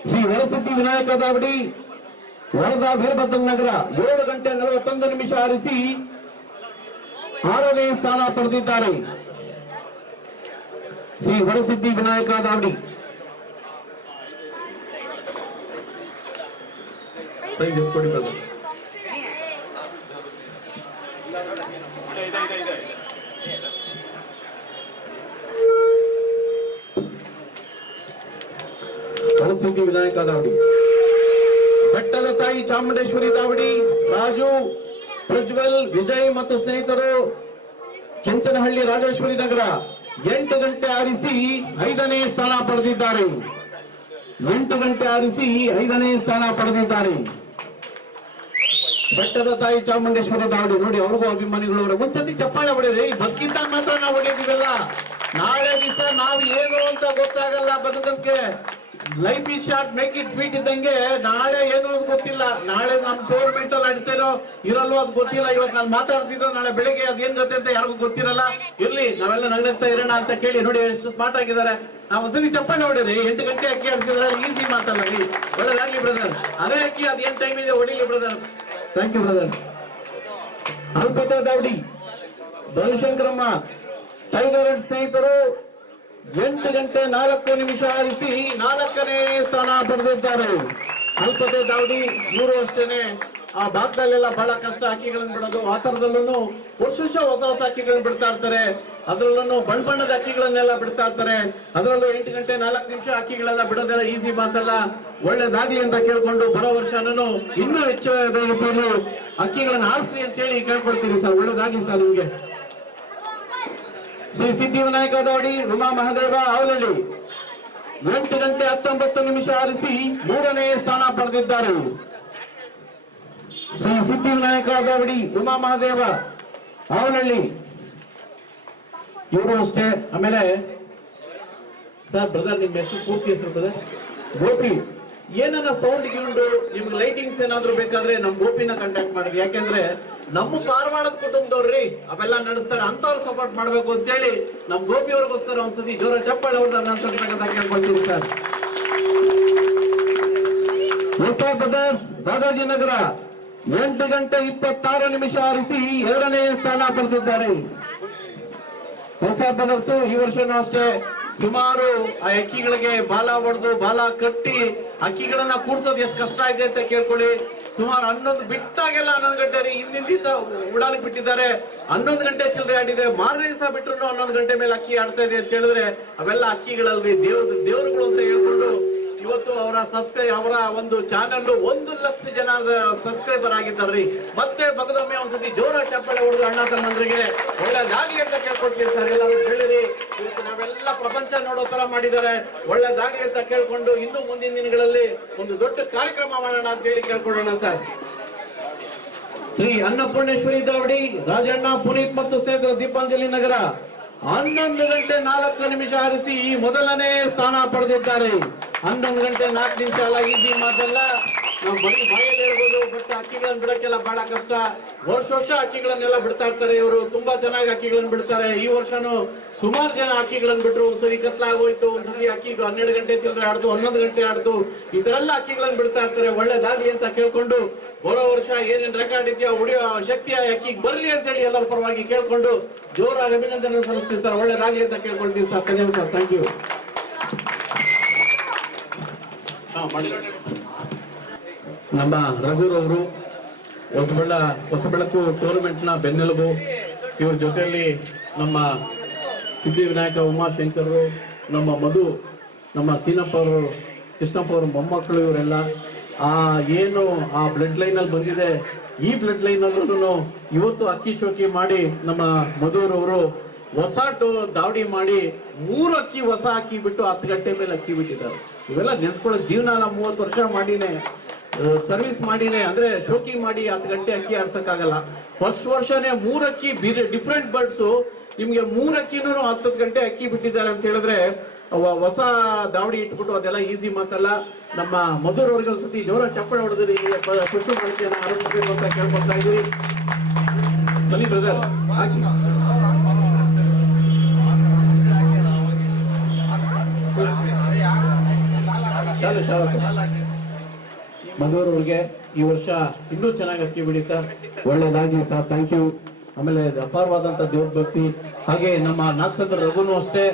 ಶ್ರೀ ವರಸಿದ್ಧಿ ವಿನಾಯಕ ದಾವಡಿ, ವರದಾ ವೀರಭದ್ರ ನಗರ 7 ಗಂಟೆ 41 ನಿಮಿಷ ಆರಿಸಿ 6ನೇ ಸ್ಥಾನ ಪಡೆದಿದ್ದಾರೆ. ಶ್ರೀ ವರಸಿದ್ಧಿ ವಿನಾಯಕ ದಾವಡಿ ಕೊಡಿ ಬ್ರದರ್. ವರಸಿದ್ಧಿ ವಿನಾಯಕ ದಾವಡಿ, ಬೆಟ್ಟದ ತಾಯಿ ಚಾಮುಂಡೇಶ್ವರಿ ದಾವಡಿ, ರಾಜು, ಪ್ರಜ್ವಲ್, ವಿಜಯ್ ಮತ್ತು ಸ್ನೇಹಿತರು, ಕೆಂಚನಹಳ್ಳಿ, ರಾಜೇಶ್ವರಿ ನಗರ 8 ಗಂಟೆ ಆರಿಸಿ 5ನೇ ಸ್ಥಾನ ಪಡೆದಿದ್ದಾರೆ. 8 ಗಂಟೆ ಆರಿಸಿ 5ನೇ ಸ್ಥಾನ ಪಡೆದಿದ್ದಾರೆ. ಬೆಟ್ಟದ ತಾಯಿ ಚಾಮುಂಡೇಶ್ವರಿ ದಾವಡಿ ನೋಡಿ, ಅವ್ರಿಗೂ ಅಭಿಮಾನಿಗಳು. ಒಂದ್ಸತಿ ಚಪ್ಪಾಳೆ ಹೊಡೆದ್ರಿ, ಬದುಕಿದ್ದ ಮಾತ್ರ ನಾವು ಹೊಡೆದಿವಲ್ಲ, ನಾಳೆ ದಿವಸ ನಾವು ಏನು ಅಂತ ಗೊತ್ತಾಗಲ್ಲ. ಬದುಕಕ್ಕೆ life is short, make it sweet ಇದ್ದಂಗೆ. ನಾಳೆ ಏನು ಅದು ಗೊತ್ತಿಲ್ಲ, ನಾಳೆ ನಮ್ ಟೂರ್ನಮೆಂಟ್ ಅಲ್ಲಿ ಅಡ್ತೇನೋ ಇರಲ್ವೋ ಅದು ಗೊತ್ತಿಲ್ಲ. ಇವತ್ತು ನಾನು ಮಾತಾಡ್ತಿದ್ರು, ನಾಳೆ ಬೆಳಿಗ್ಗೆ ಅದೇನ್ ಜೊತೆ ಅಂತ ಯಾರಿಗೂ ಗೊತ್ತಿರಲ್ಲ. ಇರ್ಲಿ, ನಾವೆಲ್ಲ ನಗ್ನಗ್ತಾ ಇರೋಣ ಅಂತ ಕೇಳಿ ನೋಡಿ ಎಷ್ಟು ಸ್ಮಾರ್ಟ್ ಆಗಿದ್ದಾರೆ. ನಾವು ಒಂದ್ಸರಿ ಚಪ್ಪಾಳೆ ಹೊಡೆದ್ರಿ, 8 ಗಂಟೆ ಅಕ್ಕಿ ಹಾಕ್ತಿದ್ರೆ ಈಸಿ ಮಾತಲ್ಲ ರೀ. ಒಳ್ಳೆದಾಗ್ಲಿ ಬ್ರದರ್, ಅದೇ ಅಕ್ಕಿ ಅದೇನ್ ಟೈಮ್ ಇದೆ ಹೊಡಿಲಿ ಬ್ರದರ್. Thank you brother. ಅಲ್ಪತಾ ದಾವಡಿ, ಬನಶಂಕರಮ್ಮ, ಟೈಗರ್ ಅಂಡ್ ಸ್ನೇಹಿತರು 8 ಗಂಟೆ 4 ನಿಮಿಷ ಆರಿಸಿ 4ನೇ ಸ್ಥಾನ ಪಡೆದಿದ್ದಾರೆ. ಅಲ್ಪತೆ ದಾವಡಿ ಇವರು ಅಷ್ಟೇನೆ. ಆ ಭಾಗದಲ್ಲೆಲ್ಲ ಬಹಳ ಕಷ್ಟ ಅಕ್ಕಿಗಳನ್ನು ಬಿಡೋದು. ಆ ತರದಲ್ಲೂ ವರ್ಷ ಹೊಸ ಅಕ್ಕಿಗಳನ್ನ ಬಿಡ್ತಾ ಇರ್ತಾರೆ. ಅದರಲ್ಲೂ ಬಣ್ಣದ ಅಕ್ಕಿಗಳನ್ನೆಲ್ಲ ಬಿಡ್ತಾ ಇರ್ತಾರೆ. ಅದರಲ್ಲೂ 8 ಗಂಟೆ 4 ನಿಮಿಷ ಅಕ್ಕಿಗಳೆಲ್ಲ ಬಿಡೋದೆಲ್ಲ ಈಸಿ ಮಾತಲ್ಲ. ಒಳ್ಳೇದಾಗ್ಲಿ ಅಂತ ಕೇಳ್ಕೊಂಡು ಬರೋ ವರ್ಷನೂ ಇನ್ನೂ ಹೆಚ್ಚು ಅಕ್ಕಿಗಳನ್ನ ಆರಿಸಿ ಅಂತೇಳಿ ಕೇಳ್ಕೊಡ್ತೀವಿ ಸರ್. ಒಳ್ಳೇದಾಗ್ಲಿ ಸರ್ ನಿಮ್ಗೆ. ಶ್ರೀ ಸಿದ್ಧಿವಿನಾಯಕ ದಾವಡಿ, ಉಮಾ ಮಹದೇವ, ಅವಲಹಳ್ಳಿ 8 ಗಂಟೆ 19 ನಿಮಿಷ ಆರಿಸಿ 3ನೇ ಸ್ಥಾನ ಪಡೆದಿದ್ದಾರೆ. ಶ್ರೀ ಸಿದ್ಧಿವಿನಾಯಕ ದಾವಡಿ, ಉಮಾ ಮಹದೇವ, ಅವಲಹಳ್ಳಿ ಇವರು ಅಷ್ಟೇ. ಆಮೇಲೆ ಸರ್ ಬ್ರದರ್, ನಿಮ್ಮ ಹೆಸರು ಪೂರ್ತಿ ಹೆಸರು ಬ್ರದರ್? ಗೋಪಿ. ಏನನ್ನ ಸೌಂಡ್ ಗಿಂಡು ನಿಮ್ಗೆ ಲೈಟಿಂಗ್ಸ್ ಏನಾದ್ರು ಬೇಕಾದ್ರೆ ನಮ್ ಗೋಪಿನ ಕಾಂಟ್ಯಾಕ್ಟ್ ಮಾಡಿದ್ವಿ. ಯಾಕೆಂದ್ರೆ ನಮ್ಮ ಪಾರವಾಳದ ಕುಟುಂಬದವ್ರಿ ಅವೆಲ್ಲ ನಡೆಸ್ತಾರೆ, ಅಂತವ್ರು ಸಪೋರ್ಟ್ ಮಾಡ್ಬೇಕು ಅಂತ ಹೇಳಿ ನಮ್ ಗೋಪಿ ಅವ್ರಿಗೋಸ್ಕರ ಒಂದ್ಸತಿ ಜೋರ ಚಪ್ಪಾಳೆ ಹೊಡೆದ ನಾನು ಕೇಳ್ಕೊಳ್ತೀನಿ ಸರ್. ಹೊಸ ಬ್ರದರ್ಸ್ ದಾದಾಜಿನಗರ 8 ಗಂಟೆ 26 ನಿಮಿಷ ಆರಿಸಿ 2ನೇ ಸ್ಥಾನ ಪಡೆದಿದ್ದಾರೆ. ಹೊಸ ಬ್ರದರ್ಸ್ ಈ ವರ್ಷನೂ ಅಷ್ಟೇ ಸುಮಾರು ಆ ಅಕ್ಕಿಗಳಿಗೆ ಬಾಲ ಹೊಡೆದು ಬಾಲ ಕಟ್ಟಿ ಅಕ್ಕಿಗಳನ್ನ ಕೂಡ್ಸೋದು ಎಷ್ಟು ಕಷ್ಟ ಇದೆ ಅಂತ ಕೇಳ್ಕೊಳ್ಳಿ. ಸುಮಾರು 11 ಬಿಟ್ಟಾಗೆಲ್ಲ 11 ಗಂಟೆ ರೀ. ಹಿಂದಿನ ದಿವಸ ಉಡಾಲಿಗೆ ಬಿಟ್ಟಿದ್ದಾರೆ, 11 ಗಂಟೆ ಚಿಲ್ಲರೆ ಆಡಿದೆ. ಮಾರನೇ ದಿವಸ ಬಿಟ್ಟರು 11 ಗಂಟೆ ಮೇಲೆ ಅಕ್ಕಿ ಆಡ್ತಾ ಇದೆ ಅಂತ ಹೇಳಿದ್ರೆ ಅವೆಲ್ಲ ಅಕ್ಕಿಗಳಲ್ರಿ ದೇವರುಗಳು ಅಂತ ಹೇಳ್ಕೊಂಡು ಇವತ್ತು ಅವರ ಒಂದು ಚಾನೆಲ್ 1 ಲಕ್ಷ ಜನ ಸಬ್ಸ್ಕ್ರೈಬರ್ ಆಗಿದ್ದಾರ್ರಿ. ಮತ್ತೆ ಬಗದೊಮ್ಮೆ ಒಂದ್ಸತಿ ಜೋರ ಚಪ್ಪಾಳೆ ಹೊಡೆದು ಅಣ್ಣ ತಮ್ಮಂದ್ರಿಗೆ ಒಳ್ಳೇದಾಗ್ಲಿ ಅಂತ ಕೇಳ್ಕೊಡ್ತೀವಿ ಸರ್. ಎಲ್ಲರೂ ಹೇಳಿರಿ, ಇವತ್ತು ನಾವೆಲ್ಲ ಪ್ರಪಂಚ ನೋಡೋ ತರ ಮಾಡಿದ್ದಾರೆ, ಒಳ್ಳೇದಾಗ್ಲಿ ಅಂತ ಕೇಳ್ಕೊಂಡು ಇನ್ನು ಮುಂದಿನ ದಿನಗಳಲ್ಲಿ ಒಂದು ದೊಡ್ಡ ಕಾರ್ಯಕ್ರಮ ಮಾಡೋಣ ಅಂತ ಹೇಳಿ ಕೇಳ್ಕೊಳ್ಳೋಣ ಸರ್. ಶ್ರೀ ಅನ್ನಪೂರ್ಣೇಶ್ವರಿ ದಾವಡಿ, ರಾಜಣ್ಣ, ಪುನೀತ್ ಮತ್ತು ಸ್ನೇಹಿತರು ದೀಪಾಂಜಲಿ ನಗರ 11 ಗಂಟೆ 4 ನಿಮಿಷ ಹಾರಿಸಿ ಈ ಮೊದಲನೇ ಸ್ಥಾನ ಪಡೆದಿದ್ದಾರೆ. 11 ಗಂಟೆ 4 ನಿಮಿಷ ಅಲ್ಲ, ಈಜಿ ಮಾತಲ್ಲ. ನಾವು ಬರೀ ಬಾಯಲ್ಲಿ ಹೇಳ್ಬೋದು, ಬಟ್ ಅಕ್ಕಿಗಳನ್ನ ಬಿಡಕ್ಕೆಲ್ಲ ಬಹಳ ಕಷ್ಟ. ವರ್ಷ ಅಕ್ಕಿಗಳನ್ನೆಲ್ಲ ಬಿಡ್ತಾ ಇರ್ತಾರೆ ಇವರು, ತುಂಬಾ ಚೆನ್ನಾಗಿ ಅಕ್ಕಿಗಳನ್ನ ಬಿಡ್ತಾರೆ. ಈ ವರ್ಷನೂ ಸುಮಾರು ಜನ ಅಕ್ಕಿಗಳನ್ನ ಬಿಟ್ರು. ಒಂದ್ಸರಿ ಕತ್ಲಾಗೋಯ್ತು, ಒಂದ್ಸರಿ ಅಕ್ಕಿ 12 ಗಂಟೆ ಚಿಲ್ಲರೆ ಆಡ್ತು, 11 ಗಂಟೆ ಆಡ್ತು. ಈ ತರ ಎಲ್ಲ ಅಕ್ಕಿಗಳನ್ನ ಬಿಡ್ತಾ ಇರ್ತಾರೆ. ಒಳ್ಳೇದಾಗ್ಲಿ ಅಂತ ಕೇಳ್ಕೊಂಡು ಬರೋ ವರ್ಷ ಏನೇನ್ ರೆಕಾರ್ಡ್ ಇದೆಯೋ ಹೊಡಿಯೋ ಶಕ್ತಿ ಆ ಅಕ್ಕಿಗೆ ಬರ್ಲಿ ಅಂತ ಹೇಳಿ ಎಲ್ಲರ ಪರವಾಗಿ ಕೇಳ್ಕೊಂಡು ಜೋರಾಗಿ ಅಭಿನಂದನೆ ಸಲ್ಲಿಸ್ತೀವಿ ಸರ್. ಒಳ್ಳೇದಾಗ್ಲಿ ಅಂತ ಕೇಳ್ಕೊಳ್ತೀವಿ ಸರ್. ಧನ್ಯವಾದ ಸರ್, ಥ್ಯಾಂಕ್ ಯು. ನಮ್ಮ ರಘುರವರು ಹೊಸಬೆಳಕು ಟೂರ್ನಮೆಂಟ್ ನ ಬೆನ್ನೆಲುಬು. ಇವ್ರ ಜೊತೆಯಲ್ಲಿ ನಮ್ಮ ಸಿದ್ಧಿವಿನಾಯಕ ಉಮಾಶಂಕರ್, ನಮ್ಮ ಮಧು, ನಮ್ಮ ಸೀನಪ್ಪ ಅವರು, ಕೃಷ್ಣಪ್ಪ ಅವರು ಮೊಮ್ಮಕ್ಕಳು, ಇವರೆಲ್ಲ ಏನು ಆ ಬ್ಲಡ್ ಲೈನ್ ಅಲ್ಲಿ ಬಂದಿದೆ. ಈ ಬ್ಲಡ್ ಲೈನ್ ಅಲ್ಲೂ ಇವತ್ತು ಅಕ್ಕಿ ಚೌಕಿ ಮಾಡಿ ನಮ್ಮ ಮಧುರವರು ಹೊಸ ದಾವಡಿ ಮಾಡಿ 3 ಅಕ್ಕಿ ಹೊಸ ಅಕ್ಕಿ ಬಿಟ್ಟು 10 ಗಂಟೆ ಮೇಲೆ ಅಕ್ಕಿ ಬಿಟ್ಟಿದ್ದಾರೆ. ಇವೆಲ್ಲ ನೆನ್ಸ್ಕೊಳ್ಳೋ ಜೀವನ. 30 ವರ್ಷ ಮಾಡಿನೇ ಸರ್ವಿಸ್ ಮಾಡಿನೇ, ಅಂದ್ರೆ ಶೋಕಿ ಮಾಡಿ 10 ಗಂಟೆ ಅಕ್ಕಿ ಆಡ್ಸಕ್ಕಾಗಲ್ಲ. ಫಸ್ಟ್ ವರ್ಷನೇ 3 ಅಕ್ಕಿ ಡಿಫ್ರೆಂಟ್ ಬರ್ಡ್ಸ್ ನಿಮ್ಗೆ 3 ಅಕ್ಕಿನೂ 10 ಗಂಟೆ ಅಕ್ಕಿ ಬಿಟ್ಟಿದ್ದಾರೆ ಅಂತ ಹೇಳಿದ್ರೆ ಹೊಸ ದಾವಡಿ ಇಟ್ಬಿಟ್ಟು ಅದೆಲ್ಲ ಈಸಿ ಮಾತಲ್ಲ. ನಮ್ಮ ಮಧುರ್ ಅವ್ರಿಗೆ ಒಂದ್ಸತಿ ಜೋರ ಚಪ್ಪಳೆ ಹೊಡೆದ್ರಿ, ಖುಷಿ ಮಾಡಿಕೆಯನ್ನು ಆರೋಪಿಸಬೇಕು ಅಂತ ಕೇಳ್ಕೊಳ್ತಾ ಇದ್ದೀರಿ. ಬನ್ನಿ ಬ್ರದರ್, ಹಾಕಿ. ಮಧುರ್ ಅವ್ರಿಗೆ ಈ ವರ್ಷ ಇನ್ನೂ ಚೆನ್ನಾಗಿ ಅಕ್ಕಿ ಬಿಡಿ ಸರ್, ಒಳ್ಳೇದಾಗಿ ಸರ್, ಥ್ಯಾಂಕ್ ಯು. ಆಮೇಲೆ ಅಪಾರವಾದಂತ ದೇವ್ರ ಭಕ್ತಿ. ಹಾಗೆ ನಮ್ಮ ನಾಗಸಂದ್ರ ರಘುನು ಅಷ್ಟೇ.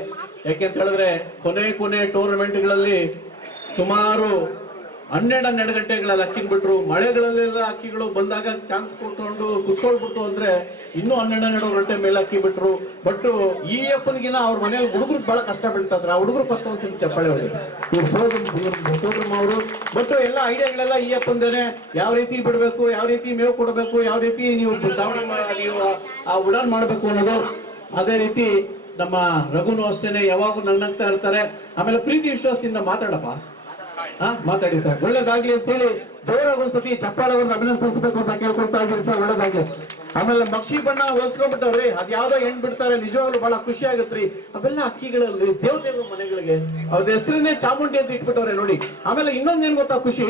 ಯಾಕೆಂತ ಹೇಳಿದ್ರೆ ಕೊನೆ ಟೂರ್ನಮೆಂಟ್ಗಳಲ್ಲಿ ಸುಮಾರು 12 ಗಂಟೆಗಳಲ್ಲಿ ಅಕ್ಕಿ ಬಿಟ್ರು. ಮಳೆಗಳಲ್ಲೆಲ್ಲ ಅಕ್ಕಿಗಳು ಬಂದಾಗ ಚಾನ್ಸ್ ಕೊಟ್ಕೊಂಡು ಕುತ್ಕೊಳ್ಬಿಟ್ಟು ಅಂದ್ರೆ ಇನ್ನೂ 12 ಗಂಟೆ ಮೇಲೆ ಅಕ್ಕಿ ಬಿಟ್ರು. ಬಟ್ ಈ ಅಪ್ಪನಿಗಿನ ಅವ್ರ ಮನೇಲಿ ಹುಡುಗರು ಬಹಳ ಕಷ್ಟ ಬೀಳ್ತಾರ. ಆ ಹುಡುಗರು ಫಸ್ಟ್ ಒಂದ್ಸಲ ಚಪ್ಪಾಳೆ ಹೊಡೆದ್ರು ಸೋದರಮ್ಮ ಅವರು. ಬಟ್ ಎಲ್ಲ ಐಡಿಯಾಗಳೆಲ್ಲ ಈ ಅಪ್ಪಂದೇನೆ. ಯಾವ ರೀತಿ ಬಿಡ್ಬೇಕು, ಯಾವ ರೀತಿ ಮೇವು ಕೊಡಬೇಕು, ಯಾವ ರೀತಿ ನೀವು ನೀವು ಆ ಉಡಾನ್ ಮಾಡ್ಬೇಕು ಅನ್ನೋದು. ಅದೇ ರೀತಿ ನಮ್ಮ ರಘುನು ಅಷ್ಟೇನೆ, ಯಾವಾಗೂ ನಗ್ನಗ್ತಾ ಇರ್ತಾರೆ. ಆಮೇಲೆ ಪ್ರೀತಿ ವಿಶ್ವಾಸದಿಂದ ಮಾತಾಡಪ್ಪ, ಮಾತಾಡಿ ಸರ್, ಒಳ್ಳೇದಾಗ್ಲಿ ಅಂತ ಹೇಳಿ ಜೋರಾಗಿ ಒಂದ್ಸತಿ ಚಪ್ಪಾಳವನ್ನು ಅಭಿನಂದಿಸಬೇಕು ಅಂತ ಕೇಳ್ಕೊಳ್ತಾ ಇದ್ದೀರಿ ಸರ್, ಒಳ್ಳೇದಾಗ್ಲಿ. ಆಮೇಲೆ ಮಕ್ಷಿ ಬಣ್ಣ ಹೊಲ್ಸ್ಕೊಂಡ್ಬಿಟ್ಟವ್ರಿ, ಅದ್ ಯಾವ್ದೋ ಹೆಣ್ ಬಿಡ್ತಾರೆ, ನಿಜವಾಗ್ಲು ಬಹಳ ಖುಷಿ ಆಗತ್ರಿ. ಅವೆಲ್ಲ ಅಕ್ಕಿಗಳಲ್ರಿ, ದೇವ್ರ ಮನೆಗಳಿಗೆ ಅವ್ರ ಹೆಸರನ್ನೇ ಚಾಮುಂಡಿ ಅಂತ ಇಟ್ಬಿಟ್ಟವ್ರೆ ನೋಡಿ. ಆಮೇಲೆ ಇನ್ನೊಂದೇನ್ ಗೊತ್ತಾ ಖುಷಿ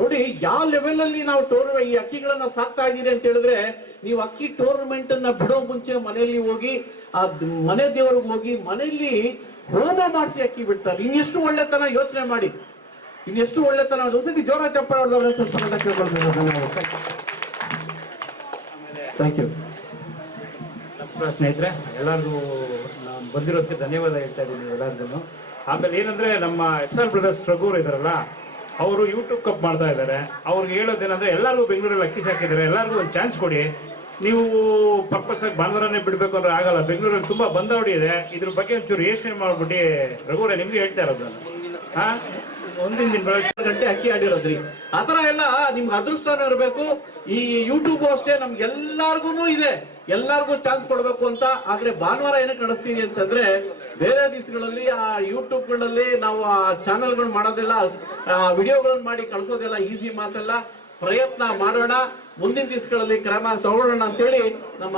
ನೋಡಿ, ಯಾವ ಲೆವೆಲ್ ಅಲ್ಲಿ ನಾವು ಈ ಅಕ್ಕಿಗಳನ್ನ ಸಾಕ್ತಾ ಇದೀರಿ ಅಂತ ಹೇಳಿದ್ರೆ, ನೀವು ಅಕ್ಕಿ ಟೂರ್ನಮೆಂಟ್ ಅನ್ನ ಬಿಡೋ ಮುಂಚೆ ಮನೆಯಲ್ಲಿ ಹೋಗಿ ಆ ಮನೆ ದೇವರಿಗೆ ಹೋಗಿ ಮನೆಯಲ್ಲಿ ಹೋಮ ಮಾಡಿಸಿ ಅಕ್ಕಿ ಬಿಡ್ತಾರೆ. ಇನ್ನೆಷ್ಟು ಒಳ್ಳೆತನ ಯೋಚನೆ ಮಾಡಿ, ಇನ್ನೆಷ್ಟು ಒಳ್ಳೆತನ. ಒಂದ್ಸತಿ ಜೋರ ಚಪ್ಪಾಳೆ ಹೊಡೆದ ಕೇಳ್ಕೊಳ್ತೀನಿ. Thank you. ಸ್ನೇಹಿತರೆ, ಎಲ್ಲರಿಗೂ ಬಂದಿರೋದಕ್ಕೆ ಧನ್ಯವಾದ ಹೇಳ್ತಾ ಇದ್ದೀನಿ ಎಲ್ಲರಿಗೂ. ಆಮೇಲೆ ಏನಂದ್ರೆ, ನಮ್ಮ SR ಬ್ರದರ್ಸ್ ರಘುರು ಇದಾರಲ್ಲ, ಅವರು ಯೂಟ್ಯೂಬ್ ಕಪ್ ಮಾಡ್ತಾ ಇದ್ದಾರೆ. ಅವ್ರಿಗೆ ಹೇಳೋದೇನಂದ್ರೆ, ಎಲ್ಲರಿಗೂ ಬೆಂಗಳೂರಲ್ಲಿ ಅಕ್ಕಿ ಸಾಕಿದ್ದಾರೆ, ಎಲ್ಲರಿಗೂ ಒಂದು ಚಾನ್ಸ್ ಕೊಡಿ. ನೀವು ಪರ್ಪಸ್ ಆಗಿ ಭಾನುವಾರನೇ ಬಿಡ್ಬೇಕು ಅಂದ್ರೆ ಆಗಲ್ಲ. ಬೆಂಗಳೂರಲ್ಲಿ ತುಂಬಾ ಬಂದಾವಡಿ ಇದೆ. ಇದ್ರ ಬಗ್ಗೆ ಒಂಚೂರು ಯೋಚನೆ ಮಾಡ್ಬಿಟ್ಟು ರಘುವರೇ ನಿಮ್ಗೆ ಹೇಳ್ತಾ ಇರೋದು. ಒಂದಿನ ದಿನ ಗಂಟೆ ಅಕ್ಕಿ ಆಡಿರೋದ್ರಿ. ಆತರ ಎಲ್ಲ ನಿಮ್ಗೆ ಅದೃಷ್ಟನೇ ಇರಬೇಕು. ಈ ಯೂಟ್ಯೂಬ್ ಅಷ್ಟೇ ನಮ್ಗೆಲ್ಲಾರ್ಗು ಇದೆ, ಎಲ್ಲಾರ್ಗು ಚಾನ್ಸ್ ಕೊಡ್ಬೇಕು ಅಂತ. ಆದ್ರೆ ಭಾನುವಾರ ಏನಕ್ಕೆ ನಡೆಸ್ತೀವಿ ಅಂತಂದ್ರೆ, ಬೇರೆ ದಿವಸಗಳಲ್ಲಿ ಆ ಯೂಟ್ಯೂಬ್ಗಳಲ್ಲಿ ನಾವು ಆ ಚಾನೆಲ್ಗಳು ಮಾಡೋದೆಲ್ಲ, ವಿಡಿಯೋಗಳನ್ನ ಮಾಡಿ ಕಳ್ಸೋದೆಲ್ಲ ಈಸಿ ಮಾತಲ್ಲ. ಪ್ರಯತ್ನ ಮಾಡೋಣ, ಮುಂದಿನ ದಿವಸಗಳಲ್ಲಿ ಕ್ರಮ ತಗೊಳ್ಳೋಣ ಅಂತೇಳಿ ನಮ್ಮ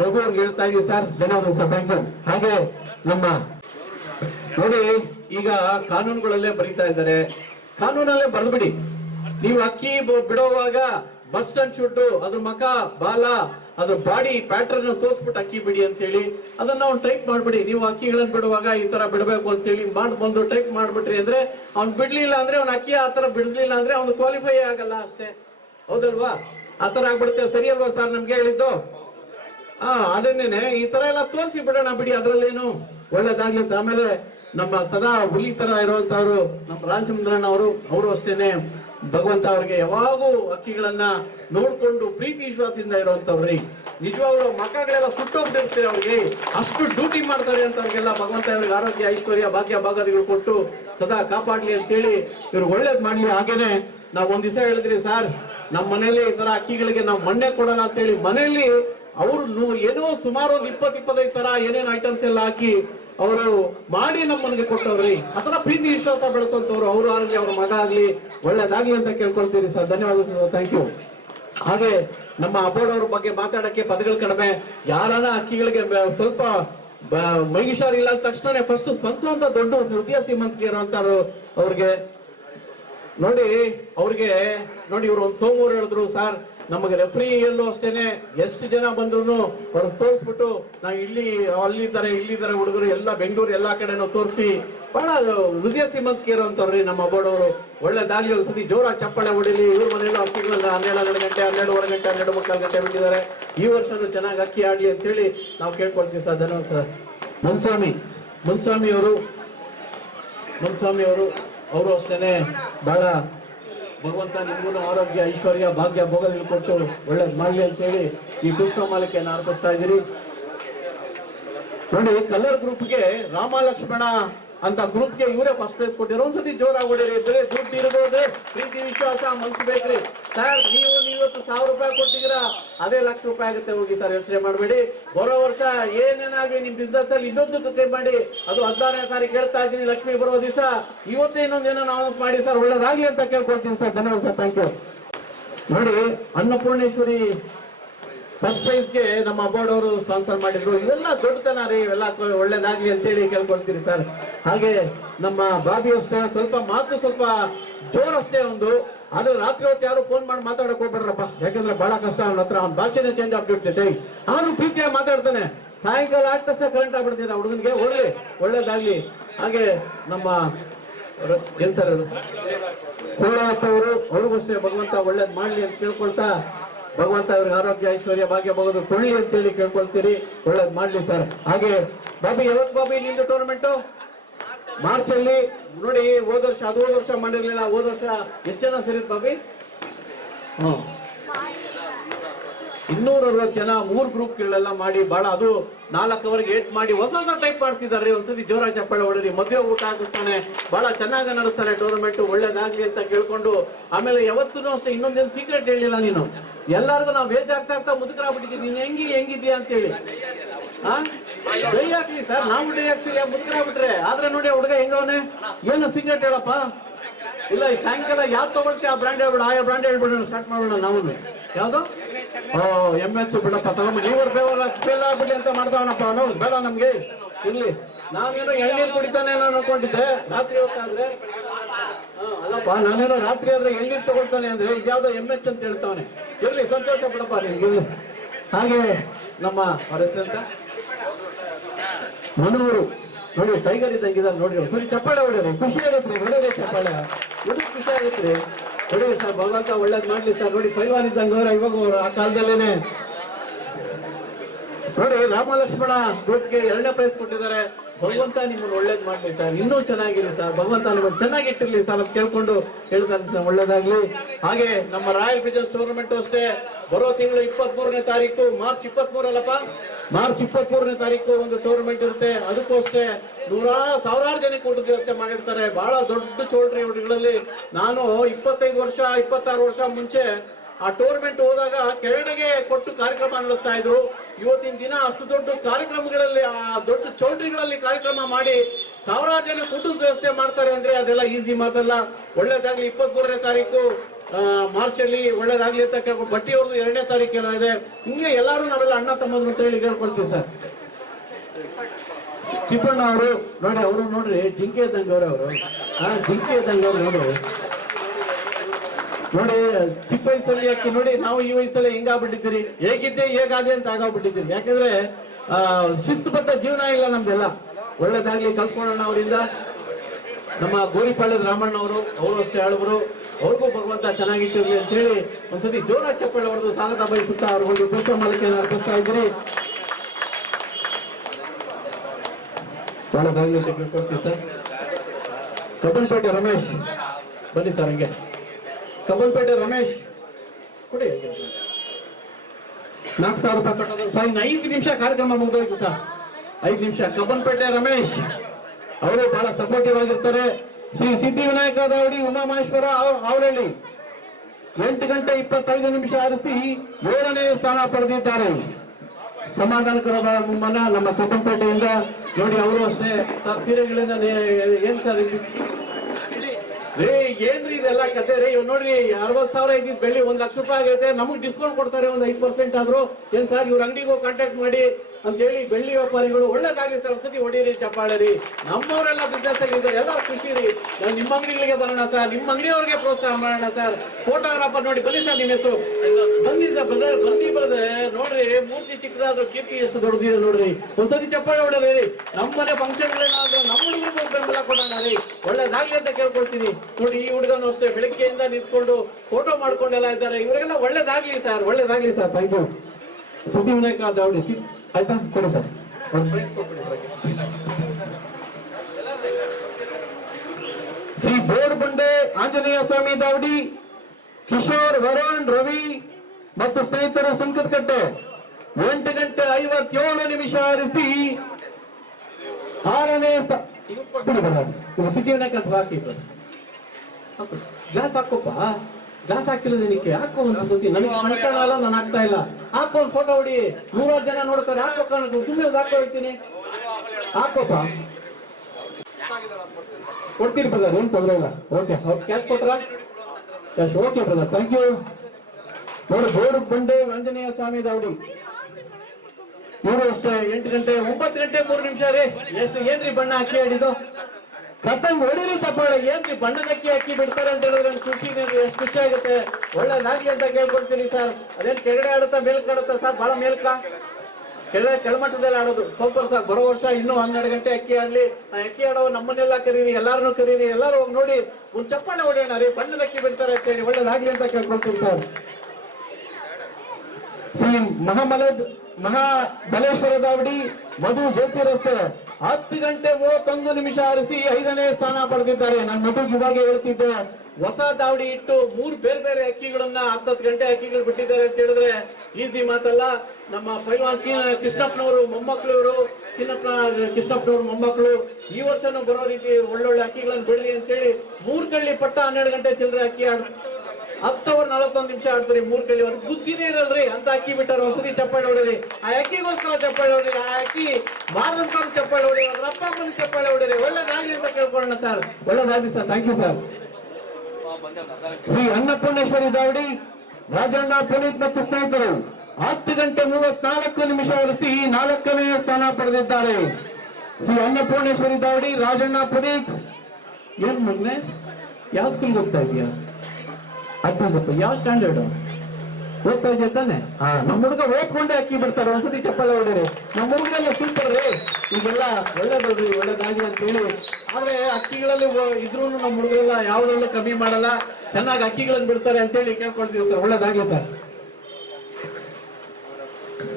ರಘು ಅವ್ರಿಗೆ ಹೇಳ್ತಾ ಇದೀವಿ ಸರ್. ಧನ್ಯವಾದ ಸರ್, ಥ್ಯಾಂಕ್ ಯು. ಹಾಗೆ ನಮ್ಮ ನೋಡಿ, ಈಗ ಕಾನೂನುಗಳಲ್ಲೇ ಬರೀತಾ ಇದ್ದಾರೆ, ಕಾನೂನಲ್ಲೇ ಬರ್ದ್ಬಿಡಿ. ನೀವು ಅಕ್ಕಿ ಬಿಡುವಾಗ ಬಸ್ಟ್ ಅಂಡ್ ಶುಡ್ ಅದ್ರ ಮಕ ಬಾಲ ಅದ್ರ ಬಾಡಿ ಪ್ಯಾಟರ್ನ್ ತೋರಿಸ್ಬಿಟ್ಟು ಅಕ್ಕಿ ಬಿಡಿ ಅಂತ ಹೇಳಿ ಅದನ್ನ ಅವ್ನು ಟೈಪ್ ಮಾಡ್ಬಿಡಿ. ನೀವು ಅಕ್ಕಿಗಳನ್ನ ಬಿಡುವಾಗ ಈ ತರ ಬಿಡಬೇಕು ಅಂತ ಹೇಳಿ ಬಂದು ಟೈಪ್ ಮಾಡ್ಬಿಟ್ರಿ ಅಂದ್ರೆ ಅವ್ನ್ ಬಿಡ್ಲಿಲ್ಲ ಅಂದ್ರೆ ಅವ್ನ ಅಕ್ಕಿ ಆ ತರ ಬಿಡ್ಲಿಲ್ಲ ಅಂದ್ರೆ ಅವ್ನು ಕ್ವಾಲಿಫೈ ಆಗಲ್ಲ ಅಷ್ಟೇ, ಹೌದಲ್ವಾ? ಆ ತರ ಆಗ್ಬಿಡುತ್ತೆ. ಸರಿ ಅಲ್ವಾ ಸರ್ ನಮ್ಗೆ ಹೇಳಿದ್ದು? ಅದನ್ನೇನೆ ಈ ತರ ಎಲ್ಲ ತೋರಿಸಿ ಬಿಡೋಣ ಬಿಡಿ, ಅದ್ರಲ್ಲೇನು ಒಳ್ಳೇದಾಗ್ಲಿ ಅಂತ. ಆಮೇಲೆ ನಮ್ಮ ಸದಾ ಹುಲಿ ತರ ಇರುವಂತವ್ರು ನಮ್ಮ ರಾಮಚಂದ್ರಣ್ಣ ಅವರು ಅಷ್ಟೇನೆ ಭಗವಂತ ಅವ್ರಿಗೆ ಯಾವಾಗೂ ಅಕ್ಕಿಗಳನ್ನ ನೋಡ್ಕೊಂಡು ಪ್ರೀತಿ ವಿಶ್ವಾಸದಿಂದ ಇರುವಂತವ್ರಿ. ನಿಜವಾಗ್ಲೂ ಮಕ್ಕಳೆಲ್ಲ ಸುಟ್ಟೋಗ್ತಿರ್ತಾರೆ ಅವ್ರಿಗೆ, ಅಷ್ಟು ಡ್ಯೂಟಿ ಮಾಡ್ತಾರೆ ಅಂತ ಅವ್ರಿಗೆಲ್ಲ ಭಗವಂತ ಅವ್ರಿಗೆ ಆರೋಗ್ಯ ಐಶ್ವರ್ಯ ಭಾಗ್ಯ ಭಾಗಗಳು ಕೊಟ್ಟು ಸದಾ ಕಾಪಾಡ್ಲಿ ಅಂತೇಳಿ ಇವ್ರು ಒಳ್ಳೇದ್ ಮಾಡ್ಲಿ. ಹಾಗೇನೆ ನಾವ್ ಒಂದ್ ದಿವಸ ಹೇಳಿದ್ರಿ ಸರ್, ನಮ್ಮ ಮನೇಲಿ ಈ ತರ ಅಕ್ಕಿಗಳಿಗೆ ನಾವು ಮಣ್ಣೆ ಕೊಡೋಣ ಅಂತ ಹೇಳಿ ಮನೆಯಲ್ಲಿ ಅವ್ರು ಏನೋ ಸುಮಾರು ಒಂದು 20-25 ತರ ಏನೇನು ಐಟಮ್ಸ್ ಎಲ್ಲ ಹಾಕಿ ಅವರು ಮಾಡಿ ನಮ್ಮ ಮನೆಗೆ ಕೊಟ್ಟವ್ರಿ. ಆತರ ಪ್ರೀತಿ ವಿಶ್ವಾಸ ಬೆಳೆಸೋಂತವ್ರು ಅವ್ರು ಆಗ್ಲಿ ಅವ್ರ ಮಗ ಆಗ್ಲಿ ಒಳ್ಳೇದಾಗ್ಲಿ ಅಂತ ಕೇಳ್ಕೊಳ್ತೀರಿ ಸರ್. ಧನ್ಯವಾದ, ಥ್ಯಾಂಕ್ ಯು. ಹಾಗೆ ನಮ್ಮ ಅಬೋರ್ಡ್ ಅವ್ರ ಬಗ್ಗೆ ಮಾತಾಡಕ್ಕೆ ಪದಗಳು ಕಡಿಮೆ. ಯಾರನ ಅಕ್ಕಿಗಳಿಗೆ ಸ್ವಲ್ಪ ಮೈಹುಷಾರಿಲ್ಲ ಅಂದ ತಕ್ಷಣ ಫಸ್ಟ್ ಸ್ಪಂದಿಸುವಂತ ದೊಡ್ಡ ಹೃದಯ ಶ್ರೀಮಂತಿಕೆ ಇರುವಂತವ್ರು ಅವ್ರಿಗೆ ನೋಡಿ. ಅವ್ರಿಗೆ ನೋಡಿ ಇವ್ರು ಒಂದು ಸೋಮವಾರ ಹೇಳಿದ್ರು ಸರ್, ನಮಗೆ ರೆಫ್ರಿ ಎಲ್ಲೂ ಅಷ್ಟೇನೆ ಎಷ್ಟು ಜನ ಬಂದ್ರು ಅವ್ರಿಗೆ ತೋರಿಸ್ಬಿಟ್ಟು ನಾವು ಇಲ್ಲಿದ್ದಾರೆ ಹುಡುಗರು ಎಲ್ಲ ಬೆಂಗಳೂರು ಎಲ್ಲಾ ಕಡೆನೂ ತೋರಿಸಿ ಬಹಳ ಹೃದಯ ಶ್ರೀಮಂತಿಕೆ ಇರುವಂತವ್ರಿ ನಮ್ಮ ಅಬೋರ್ಡ್ ಅವರು. ಒಳ್ಳೇದಾಗ್ಲಿ, ಒಂದ್ಸತಿ ಜೋರಾಗಿ ಚಪ್ಪಾಳೆ ಹೊಡಿಲಿ. ಇವ್ರ ಮನೆಯಲ್ಲೂ ಅಕ್ಕಿಗಳನ್ನ 12 ಗಂಟೆ 12:15 ಗಂಟೆ 12:45 ಗಂಟೆ ಬಿಟ್ಟಿದ್ದಾರೆ. ಈ ವರ್ಷನೂ ಚೆನ್ನಾಗಿ ಅಕ್ಕಿ ಆಡ್ಲಿ ಅಂತ ಹೇಳಿ ನಾವು ಕೇಳ್ಕೊಳ್ತೀವಿ ಸರ್. ಧನ್ಯವಾದ ಸರ್. ಮುನ್ಸ್ವಾಮಿ ಅವರು ಅಷ್ಟೇನೆ ಬಹಳ ಭಗವಂತ ನಿಮ್ಗೂ ಆರೋಗ್ಯ ಐಶ್ವರ್ಯ ಭಾಗ್ಯ ಭೋಗದಲ್ಲಿ ಕೊಟ್ಟು ಒಳ್ಳೇದ್ ಮಾಡ್ಲಿ ಅಂತ ಹೇಳಿ ಈ ಪುಷ್ಪ ಮಾಲಿಕೆಯನ್ನು ಅರ್ಪಿಸ್ತಾ ಇದ್ದೀರಿ. ನೋಡಿ, ಕಲರ್ ಗ್ರೂಪ್ಗೆ ರಾಮ ಲಕ್ಷ್ಮಣ ಅಂತ ಗ್ರೂಪ್ಗೆ ಇವರೇ ಫಸ್ಟ್ ಪ್ರೈಸ್ ಕೊಟ್ಟಿರೋ. ಒಂದ್ಸತಿ ಜೋರಾಗಿ ಹೊಡಿರಿ. ಬರೀ ದುಡ್ಡು ಇರ್ಬೋದು, ಪ್ರೀತಿ ವಿಶ್ವಾಸ ಮನ್ಸು ಬೇಕ್ರಿ ಸರ್. ನೀವು 1000 ರೂಪಾಯಿ ಕೊಟ್ಟಿದ್ದೀರಾ, ಅದೇ ₹1,00,000 ಆಗುತ್ತೆ. ಹೋಗಿ ಸರ್, ಯೋಚನೆ ಮಾಡಬೇಡಿ. ಬರೋ ವರ್ಷ ಏನೇನಾಗಿ ನಿಮ್ ಬಿಸ್ನೆಸ್ ಅಲ್ಲಿ ಇನ್ನೊಂದು ಕೈ ಮಾಡಿ. ಅದು 16ನೇ ತಾರೀಕು ಹೇಳ್ತಾ ಇದ್ದೀನಿ, ಲಕ್ಷ್ಮಿ ಬರೋ ದಿವಸ. ಇವತ್ತೇ ಇನ್ನೊಂದೇನೋ ಅನೌನ್ಸ್ ಮಾಡಿ ಸರ್, ಒಳ್ಳೇದಾಗ್ಲಿ ಅಂತ ಕೇಳ್ಕೊಳ್ತೀನಿ ಸರ್. ಧನ್ಯವಾದ ಸರ್, ಥ್ಯಾಂಕ್ ಯು. ನೋಡಿ, ಅನ್ನಪೂರ್ಣೇಶ್ವರಿ ಫಸ್ಟ್ ಪ್ರೈಸ್ಗೆ ನಮ್ಮ ಅಬೋರ್ಡ್ ಅವರು ಸ್ಪಾನ್ಸರ್ ಮಾಡಿದ್ರು. ಇವೆಲ್ಲ ದೊಡ್ಡತನ ರೀ, ಇವೆಲ್ಲ ಒಳ್ಳೇದಾಗ್ಲಿ ಅಂತೇಳಿ ಕೇಳ್ಕೊಳ್ತೀರಿ ಸರ್. ಹಾಗೆ ನಮ್ಮ ಬಾಬಿ ಅಷ್ಟೇ ಸ್ವಲ್ಪ ಜೋರಷ್ಟೇ ಒಂದು. ಆದ್ರೆ ರಾತ್ರಿ ಹೊತ್ತು ಯಾರು ಫೋನ್ ಮಾಡಿ ಮಾತಾಡಕ್ ಹೋಗ್ಬೇಡ್ರಪ್ಪ, ಯಾಕಂದ್ರೆ ಬಹಳ ಕಷ್ಟ. ಅವನ ಹತ್ರ ಅವ್ನ ಭಾಷೆನೇ ಚೇಂಜ್ ಆಗ್ಬಿಡ್ತೈತೆ. ಅವನು ಪ್ರೀತಿಯಾಗಿ ಮಾತಾಡ್ತಾನೆ. ಸಾಯಂಕಾಲ ಆದ ತಕ್ಷಣ ಕರೆಂಟ್ ಆಗ್ಬಿಡ್ತಿದ್ದ ಹುಡುಗನ್ಗೆ. ಒಳ್ಳೇದಾಗ್ಲಿ. ಹಾಗೆ ನಮ್ಮ ಏನ್ ಸರ್ ಅವ್ರಿಗೂ ಅಷ್ಟೇ ಭಗವಂತ ಒಳ್ಳೇದ್ ಮಾಡ್ಲಿ ಅಂತ ಕೇಳ್ಕೊಳ್ತಾ, ಭಗವಂತ ಅವ್ರಿಗೆ ಆರೋಗ್ಯ ಐಶ್ವರ್ಯ ಭಾಗ್ಯ ಭಗವಂತ ಕೊಳ್ಳಿ ಅಂತೇಳಿ ಕೇಳ್ಕೊಳ್ತೀರಿ. ಒಳ್ಳೇದ್ ಮಾಡ್ಲಿ ಸರ್. ಹಾಗೆ ಬಾಬಿ, ಯಾವತ್ತು ಬಾಬಿ ನಿಂದು ಟೂರ್ನಮೆಂಟು? ಮಾರ್ಚ್ ಅಲ್ಲಿ. ನೋಡಿ, ಹೋದ ವರ್ಷ ಮಾಡಿರ್ಲಿಲ್ಲ. ಹೋದ ವರ್ಷ ಎಷ್ಟು ಜನ ಸೇರಿದ್ ಬಾಬಿ? 260 ಜನ 3 ಗ್ರೂಪ್ಗಳೆಲ್ಲ ಮಾಡಿ ಬಹಳ, ಅದು 4 ಅವರ್ಗೆ 8 ಮಾಡಿ ಹೊಸ ಟೈಪ್ ಮಾಡ್ತಿದ್ದಾರೆ. ಒಂದ್ಸತಿ ಜೋರ ಚಪ್ಪಾಳೆ ಹೊಡ್ರಿ. ಮದುವೆ ಊಟ ಆಗುತ್ತಾನೆ, ಬಹಳ ಚೆನ್ನಾಗಿ ನಡೆಸ್ತಾರೆ ಟೂರ್ನಮೆಂಟ್. ಒಳ್ಳೇದಾಗ್ಲಿ ಅಂತ ಕೇಳ್ಕೊಂಡು, ಆಮೇಲೆ ಯಾವತ್ತೂ ಅಷ್ಟೇ ಇನ್ನೊಂದೇನು ಸೀಕ್ರೆಟ್ ಹೇಳಿಲ್ಲ ನೀನು. ಎಲ್ಲರಿಗೂ ನಾವು ವೇಜ್ ಆಗ್ತಾ ಮುದುಕರಾಗ್ಬಿಟ್ಟಿದ್ದೀವಿ. ನೀನ್ ಹೆಂಗಿದ್ಯಾ ಅಂತ ಹೇಳಿ ಡೈ ಹಾಕ್ಲಿ ಸರ್, ನಾವು ಡೈ ಹಾಕ್ತೀವಿ ಮುದುಕರಾಗ್ಬಿಟ್ರೆ. ಆದ್ರೆ ನೋಡಿ ಹುಡುಗ ಹೆಂಗವನೆ, ಏನು ಸೀಕ್ರೆಟ್ ಹೇಳಪ್ಪ. ಇಲ್ಲ, ಈ ಸಾಯಂಕಾಲ ಯಾವ್ದು ತಗೊಳ್ತೀವಿ ಆ ಬ್ರ್ಯಾಂಡ್ ಹೇಳ್ಬಿಡ, ಆ ಬ್ರ್ಯಾಂಡ್ ಹೇಳ್ಬಿಡೋಣ, ಸ್ಟಾರ್ಟ್ ಮಾಡೋಣ. ನಾವು ಯಾವ್ದು MS ಬಿಡಪ್ಪ ತಗೊಂಡ್ಬಿಡಿ. ಇವ್ರು ಫೇಲ್ ಆಗ್ಬಿಡಿ ಅಂತ ಮಾಡ್ತಾವನಪ್ಪ ಅವನು. ಬೇಡ ನಮ್ಗೆ ಇರ್ಲಿ. ನಾನೇನೋ ಎಳ್ನೀರು ಕುಡಿತಾನೆ ಅನ್ಕೊಂಡಿದ್ದೆ ರಾತ್ರಿ ಹೊತ್ತಾದ್ರೆ. ಅಲ್ಲಪ್ಪ, ನಾನೇನೋ ರಾತ್ರಿ ಆದ್ರೆ ಎಳ್ನೀರು ತಗೊಳ್ತಾನೆ ಅಂದ್ರೆ ಇದ್ಯಾವ್ದೋ MS ಅಂತ ಹೇಳ್ತಾವನೆ. ಇರ್ಲಿ, ಸಂತೋಷ ಬಿಡಪ್ಪ ನಿಮ್ಗೆ. ಹಾಗೆ ನಮ್ಮ ಅಂತ ಮನೂರು ನೋಡಿ, ಟೈಗರ್ ಇದ್ದಂಗಿದ್ದಾರೆ ನೋಡಿ. ಸರಿ, ಚಪ್ಪಾಳೆ ಹೊಡಿರಿ, ಖುಷಿ ಆಗತ್ರಿ. ಹೊಡಿರಿ ಚಪ್ಪಾಳೆ, ಹುಡುಗ ಖುಷಿ ಆಗತ್ರಿ. ಹೊಡಿರಿ ಸರ್, ಭಗವಂತ ಒಳ್ಳೇದ್ ಮಾಡ್ಲಿ ಸರ್. ನೋಡಿ, ಪೈವಾನ್ ಇದ್ದಂಗ ಇವಾಗ ಆ ಕಾಲದಲ್ಲೇನೆ ನೋಡಿ ರಾಮ ಲಕ್ಷ್ಮಣ ಗ್ರೂಪ್ಗೆ 2ನೇ ಪ್ರೈಸ್ ಕೊಟ್ಟಿದ್ದಾರೆ. ಭಗವಂತ ನಿಮ್ಮನ್ನು ಒಳ್ಳೇದ್ ಮಾಡ್ಲಿ ಸರ್, ಇನ್ನೂ ಚೆನ್ನಾಗಿರಿ ಸರ್. ಭಗವಂತ ನಿಮ್ಮನ್ನು ಚೆನ್ನಾಗಿಟ್ಟಿರ್ಲಿ ಸರ್ ಅಂತ ಕೇಳ್ಕೊಂಡು ಹೇಳ್ತಾನೆ, ಒಳ್ಳೇದಾಗ್ಲಿ. ಹಾಗೆ ನಮ್ಮ ರಾಯಲ್ ಬಿಜನೆಸ್ ಟೂರ್ನಮೆಂಟ್ ಅಷ್ಟೇ ಬರೋ ತಿಂಗಳು 23ನೇ ತಾರೀಕು, ಮಾರ್ಚ್ 23 ಅಲ್ಲಪ್ಪ, ಮಾರ್ಚ್ 23ನೇ ತಾರೀಕು ಒಂದು ಟೂರ್ನಮೆಂಟ್ ಇರುತ್ತೆ. ಅದಕ್ಕೂ ಅಷ್ಟೇ ಸಾವಿರಾರು ಜನಕ್ಕೆ ಊಟದ ವ್ಯವಸ್ಥೆ ಮಾಡಿರ್ತಾರೆ. ಬಹಳ ದೊಡ್ಡ ಚೋಲ್ಟ್ರಿ ಹುಡುಗಳಲ್ಲಿ. ನಾನು 25 ವರ್ಷ 26 ವರ್ಷ ಮುಂಚೆ ಆ ಟೂರ್ನಮೆಂಟ್ ಹೋದಾಗ ಕೆಳಗೆ ಕೊಟ್ಟು ಕಾರ್ಯಕ್ರಮ ನಡೆಸ್ತಾ ಇದ್ರು. ಇವತ್ತಿನ ದಿನ ಅಷ್ಟು ದೊಡ್ಡ ಕಾರ್ಯಕ್ರಮಗಳಲ್ಲಿ, ಆ ದೊಡ್ಡ ಚೌಲ್ಟ್ರಿಗಳಲ್ಲಿ ಕಾರ್ಯಕ್ರಮ ಮಾಡಿ ಸಾವಿರಾರು ಜನ ಊಟದ ವ್ಯವಸ್ಥೆ ಮಾಡ್ತಾರೆ ಅಂದ್ರೆ ಅದೆಲ್ಲ ಈಸಿ ಮಾತಲ್ಲ. ಒಳ್ಳೇದಾಗ್ಲಿ. 23ನೇ ತಾರೀಕು ಮಾರ್ಚ್ ಅಲ್ಲಿ ಒಳ್ಳೇದಾಗ್ಲಿ ಅಂತ ಕೇಳ್ಕೊಂಡು, ಬಟ್ಟಿ ಅವ್ರದ್ದು 2ನೇ ತಾರೀಕು ಏನೋ ಇದೆ. ಹಿಂಗೆ ಎಲ್ಲಾರು ನಾವೆಲ್ಲ ಅಣ್ಣ ತಮ್ಮದ್ರು ಅಂತ ಹೇಳಿ ಕೇಳ್ಕೊಳ್ತೀವಿ ಸರ್. ಚಿಪ್ಪಣ್ಣ ಅವರು ನೋಡಿ, ಅವರು ನೋಡ್ರಿ ಜಿಂಕೆ ಇದ್ದಂಗೆ ಅವರು ಜಿಂಕೆ ಇದ್ದಂಗೆ ಅವ್ರು ನೋಡಿ. ನೋಡಿ ಚಿಕ್ಕ ವಯಸ್ಸಲ್ಲಿ ಅಕ್ಕಿ ನೋಡಿ, ನಾವು ಈ ವಯಸ್ಸಲ್ಲಿ ಹೆಂಗಾಗ್ಬಿಟ್ಟಿದ್ದೀರಿ, ಹೇಗಿದ್ದೆ ಹೇಗಾದೆ ಅಂತ ಆಗೋಗ್ಬಿಟ್ಟಿದ್ದೀರಿ. ಯಾಕಂದ್ರೆ ಶಿಸ್ತುಬದ್ಧ ಜೀವನ ಇಲ್ಲ ನಮ್ದೆಲ್ಲ. ಒಳ್ಳೇದಾಗ್ಲಿ ಕಲ್ಸ್ಕೊಳ್ಳೋಣ ಅವರಿಂದ. ನಮ್ಮ ಗೋರಿಪಾಳ್ಯದ ರಾಮಣ್ಣವರು, ಅವರು ಅಷ್ಟೇ ಆಳುವರು, ಅವ್ರಿಗೂ ಭಗವಂತ ಚೆನ್ನಾಗಿಟ್ಟಿರ್ಲಿ ಅಂತ ಹೇಳಿ ಒಂದ್ಸತಿ ಜೋರಾಗಿ ಚಪ್ಪಾಳೆ ಹೊಡೆದು ಸ್ವಾಗತ ಬಯಸುತ್ತಾ ಅವ್ರಿಗೆ ಪುಷ್ಪ ಮಾಲಿಕೆಯನ್ನು ಅರ್ಪಿಸ್ತಾ ಇದ್ದೀರಿ. ಒಳ್ಳೇದಾಗ್ಲಿ ಅಂತ ಕೇಳ್ಕೊಳ್ತೀವಿ ಸರ್. ಕಬ್ಬನ್ಪೇಟೆ ರಮೇಶ್ ಬನ್ನಿ ಸರ್. ಹಂಗೆ ಕಬ್ಬನ್ಪೇಟೆ ರಮೇಶ್ ಕೊಡಿ. 4,000 ರೂಪಾಯಿ ಕಟ್ಟೋದು ಸರ್. ಇನ್ನು 5 ನಿಮಿಷ ಕಾರ್ಯಕ್ರಮ ಮುಗಿದೋಯ್ತು ಸರ್. 5 ನಿಮಿಷ. ಕಬ್ಬನ್ಪೇಟೆ ರಮೇಶ್ ಅವರು ಬಹಳ ಸಪೋರ್ಟಿವ್ ಆಗಿರ್ತಾರೆ. ಶ್ರೀ ಸಿದ್ಧಿವಿನಾಯಕ ದಾವಡಿ ಉಮಾಮಹೇಶ್ವರ ಅವರಲ್ಲಿ 8 ಗಂಟೆ 25 ನಿಮಿಷ ಆರಿಸಿ 7ನೇ ಸ್ಥಾನ ಪಡೆದಿದ್ದಾರೆ. ಸಮಾಧಾನಕರ ಮನ ನಮ್ಮ ಕಬ್ಬನ್ಪೇಟೆಯಿಂದ ನೋಡಿ. ಅವರು ಅಷ್ಟೇ ಸರ್ ಸೀರೆಗಳಿಂದ ಏನ್ ಸರ್ ರೇ, ಏನ್ರಿ ಇದೆಲ್ಲ ಕತೆ ರೀ? ಇವ್ ನೋಡ್ರಿ 60,000 ಇದ್ದಿದ್ ಬೆಳ್ಳಿ 1 ಲಕ್ಷ ರೂಪಾಯಿ ಆಗೈತೆ. ನಮಗ್ ಡಿಸ್ಕೌಂಟ್ ಕೊಡ್ತಾರೆ ಒಂದು 5% ಆದ್ರೂ. ಏನ್ ಸರ್ ಇವ್ರ ಅಂಗಡಿಗೆ ಹೋಗಿ ಕಾಂಟ್ಯಾಕ್ಟ್ ಮಾಡಿ ಅಂತ ಹೇಳಿ ಬೆಳ್ಳಿ ವ್ಯಾಪಾರಿಗಳು ಒಳ್ಳೇದಾಗ್ಲಿ ಸರ್. ಒಂದ್ಸತಿ ಹೊಡೀರಿ ಚಪ್ಪಾಳೆ ರೀ. ನಮ್ಮವರೆಲ್ಲ ಬಿಸ್ನೆಸ್ ಅಲ್ಲಿ ಇದ್ದಾರೆ, ಎಲ್ಲ ಖುಷಿ ರೀ. ನಾವು ನಿಮ್ಮ ಅಂಗಡಿಗಳಿಗೆ ಬರೋಣ ಸರ್, ನಿಮ್ಮ ಅಂಗಡಿಯವ್ರಿಗೆ ಪ್ರೋತ್ಸಾಹ ಮಾಡೋಣ ಸರ್. ಫೋಟೋಗ್ರಾಫರ್ ನೋಡಿ ಬನ್ನಿ ಸರ್, ನಿಮ್ಮ ಹೆಸರು ಬನ್ನಿ ಸರ್. ಬನ್ನಿ ಬ್ರದರ್. ನೋಡ್ರಿ ಮೂರ್ತಿ ಚಿಕ್ಕದಾದ್ರು ಕೀರ್ತಿ ಎಷ್ಟು ದೊಡ್ಡದಿದೆ ನೋಡ್ರಿ. ಒಂದ್ಸತಿ ಚಪ್ಪಾಳೆ ಹೊಡೋರಿ ರೀ. ನಮ್ಮನೆ ಫಂಕ್ಷನ್ಗಳೇನಾದ್ರು ನಮ್ಮ ಹುಡುಗರಿಗೂ ಬೆಂಬಲ ಕೊಡೋಣ ರೀ. ಒಳ್ಳೇದಾಗ್ಲಿ ಅಂತ ಕೇಳ್ಕೊಳ್ತೀನಿ. ನೋಡಿ ಈ ಹುಡುಗನು ಅಷ್ಟೇ ಬೆಳಗ್ಗೆಯಿಂದ ನಿಂತ್ಕೊಂಡು ಫೋಟೋ ಮಾಡ್ಕೊಂಡೆಲ್ಲ ಇದ್ದಾರೆ. ಇವರಿಗೆಲ್ಲ ಒಳ್ಳೇದಾಗ್ಲಿ ಸರ್, ಒಳ್ಳೇದಾಗ್ಲಿ ಸರ್. Thank you. ಸಿದ್ಧಿವಿನಾಯಕ ದಾವಡಿ ಆಯ್ತಾ, ಕೊಡಿ ಸರ್. ಶ್ರೀ ಬೋರ್ಬಂಡೆ ಆಂಜನೇಯ ಸ್ವಾಮಿ ದಾವಡಿ, ಕಿಶೋರ್, ವರುಣ್, ರವಿ ಮತ್ತು ಸ್ನೇಹಿತರು ಸಂಕಟಕಟ್ಟೆ 8 ಗಂಟೆ 57 ನಿಮಿಷ ಆರಿಸಿ 6ನೇ ಸಿದ್ಧಿವಿನಾಯಕ ಬಾಕಿ. ಗ್ಲಾಸ್ ಹಾಕೋಪ್ಪ, ಗ್ಲಾಸ್ ಹಾಕಿಲ್ಲ ನಿನಗೆ. ಹಾಕೋ ಒಂದು ಸುದ್ದಿ ನನಗೆ ಅನ್ಕೊಳ್ಳಲ್ಲ, ನಾನು ಆಗ್ತಾ ಇಲ್ಲ. ಹಾಕೋ ಒಂದು ಫೋಟೋ ಹೊಡಿ, 100 ಜನ ನೋಡ್ತಾರೆ. ಹಾಕೋ ಸುಮ್ಮನೆ ಹಾಕೋ ಹೇಳ್ತೀನಿ. ಹಾಕೋಪ್ಪ, ಕೊಡ್ತೀರಿ ಬ್ರದರ್, ಏನ್ ತೊಂದರೆ ಇಲ್ಲ. ಓಕೆ, ಕ್ಯಾಶ್ ಕೊಟ್ರ? Cash. Okay brother, thank you. ನೋಡಿ ಬೋರ್ಡ್ ಬಂಡೆ ಆಂಜನೇಯ ಸ್ವಾಮಿ ದಾವಡಿ ಇವರು ಅಷ್ಟೇ 8 ಗಂಟೆ 9 ಗಂಟೆ 3 ನಿಮಿಷ ರೀ. ಎಷ್ಟು ಏನ್ರಿ ಬಣ್ಣ ಅಕ್ಕಿ ಆಡಿದ್ದು? ಕತ್ತಂಗ್ ಹೊಡಿರಿ ಚಪ್ಪಾಳೆ. ಏನ್ರಿ ಬಣ್ಣದ ಅಕ್ಕಿ ಬಿಡ್ತಾರೆ ಅಂತ ಹೇಳಿದ್ರೆ ಖುಷಿ, ಎಷ್ಟು ಖುಷಿ ಆಗುತ್ತೆ. ಒಳ್ಳೇದಾಗ್ಲಿ ಅಂತ ಕೇಳ್ಕೊಡ್ತೀನಿ ಸರ್. ಅದೇನ್ ಕೆಳಗಡೆ ಆಡುತ್ತಾ ಮೇಲ್ಕ್ ಆಡುತ್ತಾ ಸರ್? ಬಹಳ ಮೇಲ್ಕ ಕೆಳಮಟ್ಟದಲ್ಲಿ ಆಡೋದು ಸೂಪರ್ ಸರ್. ಬರೋ ವರ್ಷ ಇನ್ನೂ 12 ಗಂಟೆ ಅಕ್ಕಿ ಆಡ್ಲಿ. ಅಕ್ಕಿ ಆಡೋ ನಮ್ಮನ್ನೆಲ್ಲ ಕರೀರಿ, ಎಲ್ಲಾರನ್ನೂ ಕರೀರಿ. ಎಲ್ಲರೂ ಹೋಗಿ ನೋಡಿ ಒಂದ್ ಚಪ್ಪಾಳೆ ಹೊಡೆಯೋಣ ರೀ. ಬಣ್ಣದ ಅಕ್ಕಿ ಬಿಡ್ತಾರೆ ಅಂತ ಹೇಳಿ ಒಳ್ಳೇದಾಗ್ಲಿ ಅಂತ ಕೇಳ್ಕೊಳ್ತೀನಿ ಸರ್. ಶ್ರೀ ಮಹಾಬಲೇಶ್ವರ ದಾವಡಿ ಮಧು ಜೋಶಿ ರಸ್ತೆ 10 ಗಂಟೆ 31 ನಿಮಿಷ ಆರಿಸಿ 5ನೇ ಸ್ಥಾನ ಪಡೆದಿದ್ದಾರೆ. ನಾನು ಮಧುಗೆ ಇವಾಗ ಹೇಳ್ತಿದ್ದೆ, ಹೊಸ ದಾವಡಿ ಇಟ್ಟು 3 ಬೇರೆ ಬೇರೆ ಅಕ್ಕಿಗಳನ್ನ 10 ಗಂಟೆ ಅಕ್ಕಿಗಳು ಬಿಟ್ಟಿದ್ದಾರೆ ಅಂತ ಹೇಳಿದ್ರೆ ಈಸಿ ಮಾತಲ್ಲ. ನಮ್ಮ ಪೈಲ್ವಾನ್ ಕೃಷ್ಣಪ್ಪನವರು ಮೊಮ್ಮಕ್ಕಳು, ಇವರು ಕೃಷ್ಣಪ್ಪನವರು ಮೊಮ್ಮಕ್ಕಳು ಈ ವರ್ಷನೂ ಬರೋ ರೀತಿ ಒಳ್ಳೊಳ್ಳೆ ಅಕ್ಕಿಗಳನ್ನು ಬಿಡ್ರಿ ಅಂತೇಳಿ 3 ಕಳ್ಳಿ ಪಟ್ಟ 12 ಗಂಟೆ ಚಿಲ್ಲರೆ ಅಕ್ಕಿ ಅಕ್ಟೋಬರ್ 41 ನಿಮಿಷ ಆಡ್ತೀರಿ. 3 ಕಳ್ಳಿ ಅದು ಬುದ್ಧಿನೇ ಇರಲ್ರಿ ಅಂತ ಅಕ್ಕಿ ಬಿಟ್ಟಾರ. ಒಂದ್ಸತಿ ಚಪ್ಪಾಳೆ ಹೊಡಿರಿ. ಆ ಅಕ್ಕಿಗೋಸ್ಕರ ಚಪ್ಪಾಳೆ ಹೊಡಿರಿ. ಆ ಅಕ್ಕಿ ಮಾರದಂತವ್ರು ಚಪ್ಪಾಳೆ ಹೊಡಿರಿ. ಅವ್ರ ಅಪ್ಪ ಅಮ್ಮನ ಚಪ್ಪಾಳೆ ಹೊಡಿರಿ. ಒಳ್ಳೇದಾಗ್ಲಿ ಅಂತ ಕೇಳ್ಕೊಳ್ಳೋಣ ಸರ್. ಒಳ್ಳೇದಾಗ್ಲಿ sir. Thank you sir. Shri Annapoorneshwari ದಾವಡಿ ರಾಜಣ್ಣ, ಪುನೀತ್ ಮತ್ತು ಸ್ನೇಹಿತರು 10 ಗಂಟೆ 34 ನಿಮಿಷ ಆರಿಸಿ 4ನೇ ಸ್ಥಾನ ಪಡೆದಿದ್ದಾರೆ. ಶ್ರೀ ಅನ್ನಪೂರ್ಣೇಶ್ವರಿ ದಾವಡಿ, ರಾಜಣ್ಣ, ಪುನೀತ್. ಏನ್ ಮೊನ್ನೆ ಯಾವ ಸ್ಕೂಲ್ಗೆ ಹೋಗ್ತಾ ಇದೀಯಾ? ಅಡ್ಡಪ್ಪ, ಯಾವ ಸ್ಟ್ಯಾಂಡರ್ಡ್ ಓದ್ತಾ ಇದೆಯಾ ತಾನೆ? ನಮ್ಮ ಹುಡುಗ ಓದ್ಕೊಂಡೆ ಅಕ್ಕಿ ಬಿಡ್ತಾರೆ. ಒಂದ್ಸತಿ ಚಪ್ಪಾಳೆ ಹೊಡಿರಿ. ನಮ್ಮ ಹುಡುಗರೆಲ್ಲ ಸೂಪರ್ ರೀ. ಈಗೆಲ್ಲ ಒಳ್ಳೇದಲ್ರಿ, ಒಳ್ಳೇದಾಗಿ ಅಂತ ಹೇಳಿ. ಆದ್ರೆ ಅಕ್ಕಿಗಳಲ್ಲಿ ಇದ್ರೂ ನಮ್ಮ ಹುಡುಗರೆಲ್ಲ ಯಾವ್ದ್ರಲ್ಲೂ ಕಮ್ಮಿ ಮಾಡಲ್ಲ, ಚೆನ್ನಾಗಿ ಅಕ್ಕಿಗಳನ್ನು ಬಿಡ್ತಾರೆ ಅಂತ ಹೇಳಿ ಕೇಳ್ಕೊಳ್ತೀವಿ ಸರ್. ಒಳ್ಳೇದಾಗಿ ಸರ್.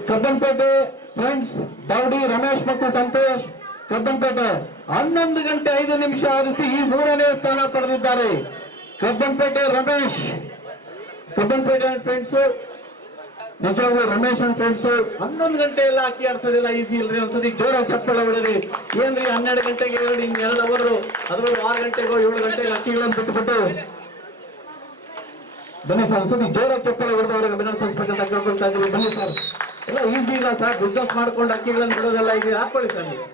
ಕಬ್ಬನ್ಪೇಟೆ ಫ್ರೆಂಡ್ಸ್ ದಾವಡಿ ರಮೇಶ್ ಮತ್ತು ಸಂತೋಷ್ ಕಬ್ಬನ್ಪೇಟೆ 11 ಗಂಟೆ 5 ನಿಮಿಷ ಆರಿಸಿ 3ನೇ ಸ್ಥಾನ ಪಡೆದಿದ್ದಾರೆ. ಕಬ್ಬನ್ಪೇಟೆ ರಮೇಶ್, ಕಬ್ಬನ್ಪೇಟೆ ಫ್ರೆಂಡ್ಸ್, ನಿಜವಾಗ್ಲೂ ರಮೇಶ್ ಅಂಡ್ ಫ್ರೆಂಡ್ಸ್ 11 ಗಂಟೆ ಎಲ್ಲ ಅಕ್ಕಿ ಆಡ್ಸೋದಿಲ್ಲ ಈಸಿ ಇಲ್ರಿ. ಒಂದ್ಸತಿ ಜೋರಾಗಿ ಚಪ್ಪಾಳೆ ಹೊಡಿರಿ. ಏನ್ರಿ 12 ಗಂಟೆಗೆ 2 ಅವರು ಅದ್ರೊಳಗೆ 6 ಗಂಟೆಗೋ 7 ಗಂಟೆಗೆ ಅಕ್ಕಿಗಳನ್ನು ಬಿಟ್ಟುಬಿಟ್ಟು ಬನ್ನಿ ಸರ್. ಒಂದ್ಸತಿ ಜೋರಾಗಿ ಚಪ್ಪಾಳೆ ಹೊಡೆದವ್ರಿಗೆ ಅಭಿನಂದಿಸಬೇಕಂತ ಕೇಳ್ಕೊಳ್ತಾ ಇದ್ದೀವಿ. ಬನ್ನಿ ಸರ್. ಎಲ್ಲ ಈಸಿ ಇಲ್ಲ ಸರ್. ಬಿಸ್ನೆಸ್ ಮಾಡ್ಕೊಂಡು ಅಕ್ಕಿಗಳನ್ನು ಬಿಡೋದೆಲ್ಲ ಈಗ ಹಾಕೊಳ್ಳಿ ಸರ್. ನೀವು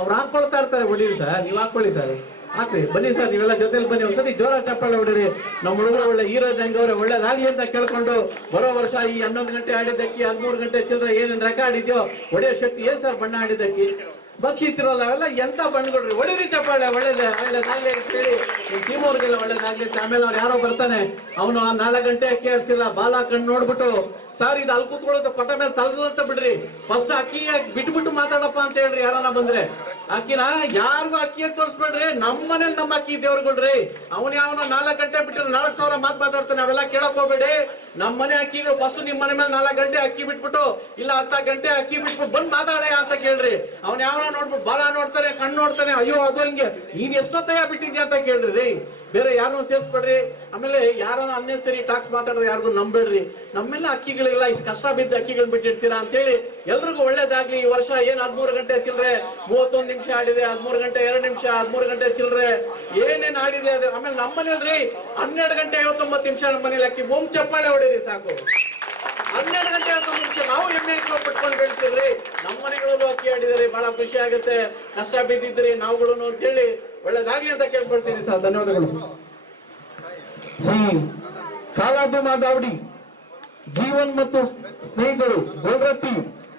ಅವ್ರು ಹಾಕೊಳ್ತಾ ಇರ್ತಾರೆ, ಹೊಡೀರಿ ಸರ್. ನೀವು ಹಾಕೊಳ್ಳಿ ಸರ್, ಹಾಕ್ರಿ. ಬನ್ನಿ ಸರ್, ನೀವೆಲ್ಲ ಜೊತೆಲಿ ಬನ್ನಿ. ಒಂದ್ಸತಿ ಜೋರಾಗಿ ಚಪ್ಪಾಳೆ ಹೊಡಿರಿ. ನಮ್ಮ ಹುಡುಗರು ಒಳ್ಳೆ ಹೀರೋ ಇದ್ದಂಗೆ ಒಳ್ಳೇದಾಗ್ಲಿ ಅಂತ ಕೇಳ್ಕೊಂಡು ಬರೋ ವರ್ಷ ಈ 11 ಗಂಟೆ ಆಡಿದ್ದಕ್ಕಿ 13 ಗಂಟೆ ಚಿಲ್ಲರೆ ಏನೇನು ರೆಕಾರ್ಡ್ ಇದೆಯೋ ಹೊಡೆಯೋ ಶಕ್ತಿ ಏನ್ ಸರ್ ಬಣ್ಣ ಆಡಿದ್ದಕ್ಕಿ ಬಕ್ಷಿಸಿರಲ್ಲ ಅವೆಲ್ಲ ಎಂತ ಬಣ್ಕೊಡ್ರಿ, ಹೊಡಿರಿ ಚಪ್ಪಾಳೆ, ಒಳ್ಳೇದಾಗ್ಲಿ ಅಂತ ಹೇಳಿ ನಿಮ್ ಟೀಮ್ ಅವ್ರಿಗೆಲ್ಲ ಒಳ್ಳೇದಾಗ್ಲಿ ಅಂತ. ಆಮೇಲೆ ಅವ್ರು ಯಾರೋ ಬರ್ತಾನೆ, ಅವನು 4 ಗಂಟೆ ಅಕ್ಕಿ ಹರಿಸಿಲ್ಲ, ಬಾಲ ಹಾಕೊಂಡು ನೋಡ್ಬಿಟ್ಟು ಸರ್ ಇದು ಅಲ್ಲಿ ಕೂತ್ಕೊಳ್ಳೋದು ಕೊಟ್ಟ ಮೇಲೆ ತಲದಂತ ಬಿಡ್ರಿ, ಫಸ್ಟ್ ಅಕ್ಕಿ ಬಿಟ್ಬಿಟ್ಟು ಮಾತಾಡಪ್ಪ ಅಂತ ಹೇಳ್ರಿ. ಯಾರನ್ನ ಬಂದ್ರೆ ಅಕ್ಕಿನ ಯಾರಿಗೂ ಅಕ್ಕಿ ತೋರಿಸ್ಬೇಡ್ರಿ, ನಮ್ಮ ಮನೇಲಿ ನಮ್ಮ ಅಕ್ಕಿ ದೇವ್ರುಗಳ್ರಿ. ಅವನ್ ಯಾವನ 4 ಗಂಟೆ ಬಿಟ್ಟಿರೋ 4,000 ಮಾತಾಡ್ತಾನೆ, ಅವೆಲ್ಲ ಕೇಳಕ್ ಹೋಗ್ಬೇಡಿ. ನಮ್ಮ ಮನೆ ಅಕ್ಕಿಗಳು ಫಸ್ಟ್ ನಿಮ್ ಮನೆ ಮೇಲೆ 4 ಗಂಟೆ ಅಕ್ಕಿ ಬಿಟ್ಬಿಟ್ಟು ಇಲ್ಲ 10 ಗಂಟೆ ಅಕ್ಕಿ ಬಿಟ್ಬಿಟ್ಟು ಬಂದ್ ಮಾತಾಡೆ ಅಂತ ಕೇಳ್ರಿ. ಅವ್ನ ಯಾವನ ನೋಡ್ಬಿಟ್ಟು ಬಾಲ ನೋಡ್ತಾನೆ, ಕಣ್ಣು ನೋಡ್ತಾನೆ, ಅಯ್ಯೋ ಅದು ಹಿಂಗೆ ನೀನ್ ಎಷ್ಟೊತ್ತಯ್ಯ ಬಿಟ್ಟಿದ್ಯಾ ಅಂತ ಕೇಳ್ರಿ ರೀ. ಬೇರೆ ಯಾರನ್ನೂ ಸೇರ್ಸ್ಬೇಡ್ರಿ. ಆಮೇಲೆ ಯಾರನ್ನ ಅನ್ನೆಸರಿ ಟಾಕ್ಸ್ ಮಾತಾಡಿದ್ರೆ ಯಾರಿಗೂ ನಂಬೇಡ್ರಿ. ನಮ್ಮೆಲ್ಲ ಅಕ್ಕಿಗಳಿಲ್ಲ, ಇಷ್ಟು ಕಷ್ಟ ಬಿದ್ದ ಅಕ್ಕಿಗಳು ಬಿಟ್ಟಿರ್ತೀರಾ ಅಂತೇಳಿ ಎಲ್ರಿಗೂ ಒಳ್ಳೇದಾಗ್ಲಿ. ಈ ವರ್ಷ ಏನ್ 13 ಗಂಟೆ ಚಿಲ್ಲರೆ 31 ನಿಮಿಷ ಆಡಿದೆ, 13 ಗಂಟೆ 2 ನಿಮಿಷ, 13 ಗಂಟೆ ಚಿಲ್ಲರೆ ಏನೇನ್ ಆಡಿದೆ ಅದು. ಆಮೇಲೆ ನಮ್ಮ ಮನೇಲ್ರಿ 12 ಗಂಟೆ 59 ನಿಮಿಷ ನಮ್ಮ ಮನೇಲಿ ಅಕ್ಕಿ ಬೊಂಬ್ ಚಪ್ಪಾಳೆ ಹೊಡೀರಿ ಸಾಕು. 12 ಗಂಟೆ 59 ನಿಮಿಷ ನಾವು ಎಮ್ಮೆ ಪಟ್ಕೊಂಡು ಬೆಳಿತೀವ್ರಿ. ನಮ್ಮ ಮನೆಗಳಲ್ಲೂ ಅಕ್ಕಿ ಆಡಿದ್ರಿ, ಬಹಳ ಖುಷಿ ಆಗುತ್ತೆ. ಕಷ್ಟ ಬಿದ್ದಿದ್ರಿ ನಾವುಗಳು ಅಂತೇಳಿ ಒಳ್ಳೇದಾಗ್ಲಿ ಅಂತ ಕೇಳ್ಕೊಳ್ತೀನಿ ಸರ್. ಧನ್ಯವಾದಗಳು. ಕಾಲಾದು ಮಾದಾವಡಿ ಜೀವನ್ ಮತ್ತು ಸ್ನೇಹಿತರು ಗೋಲ್ರತ್ತಿ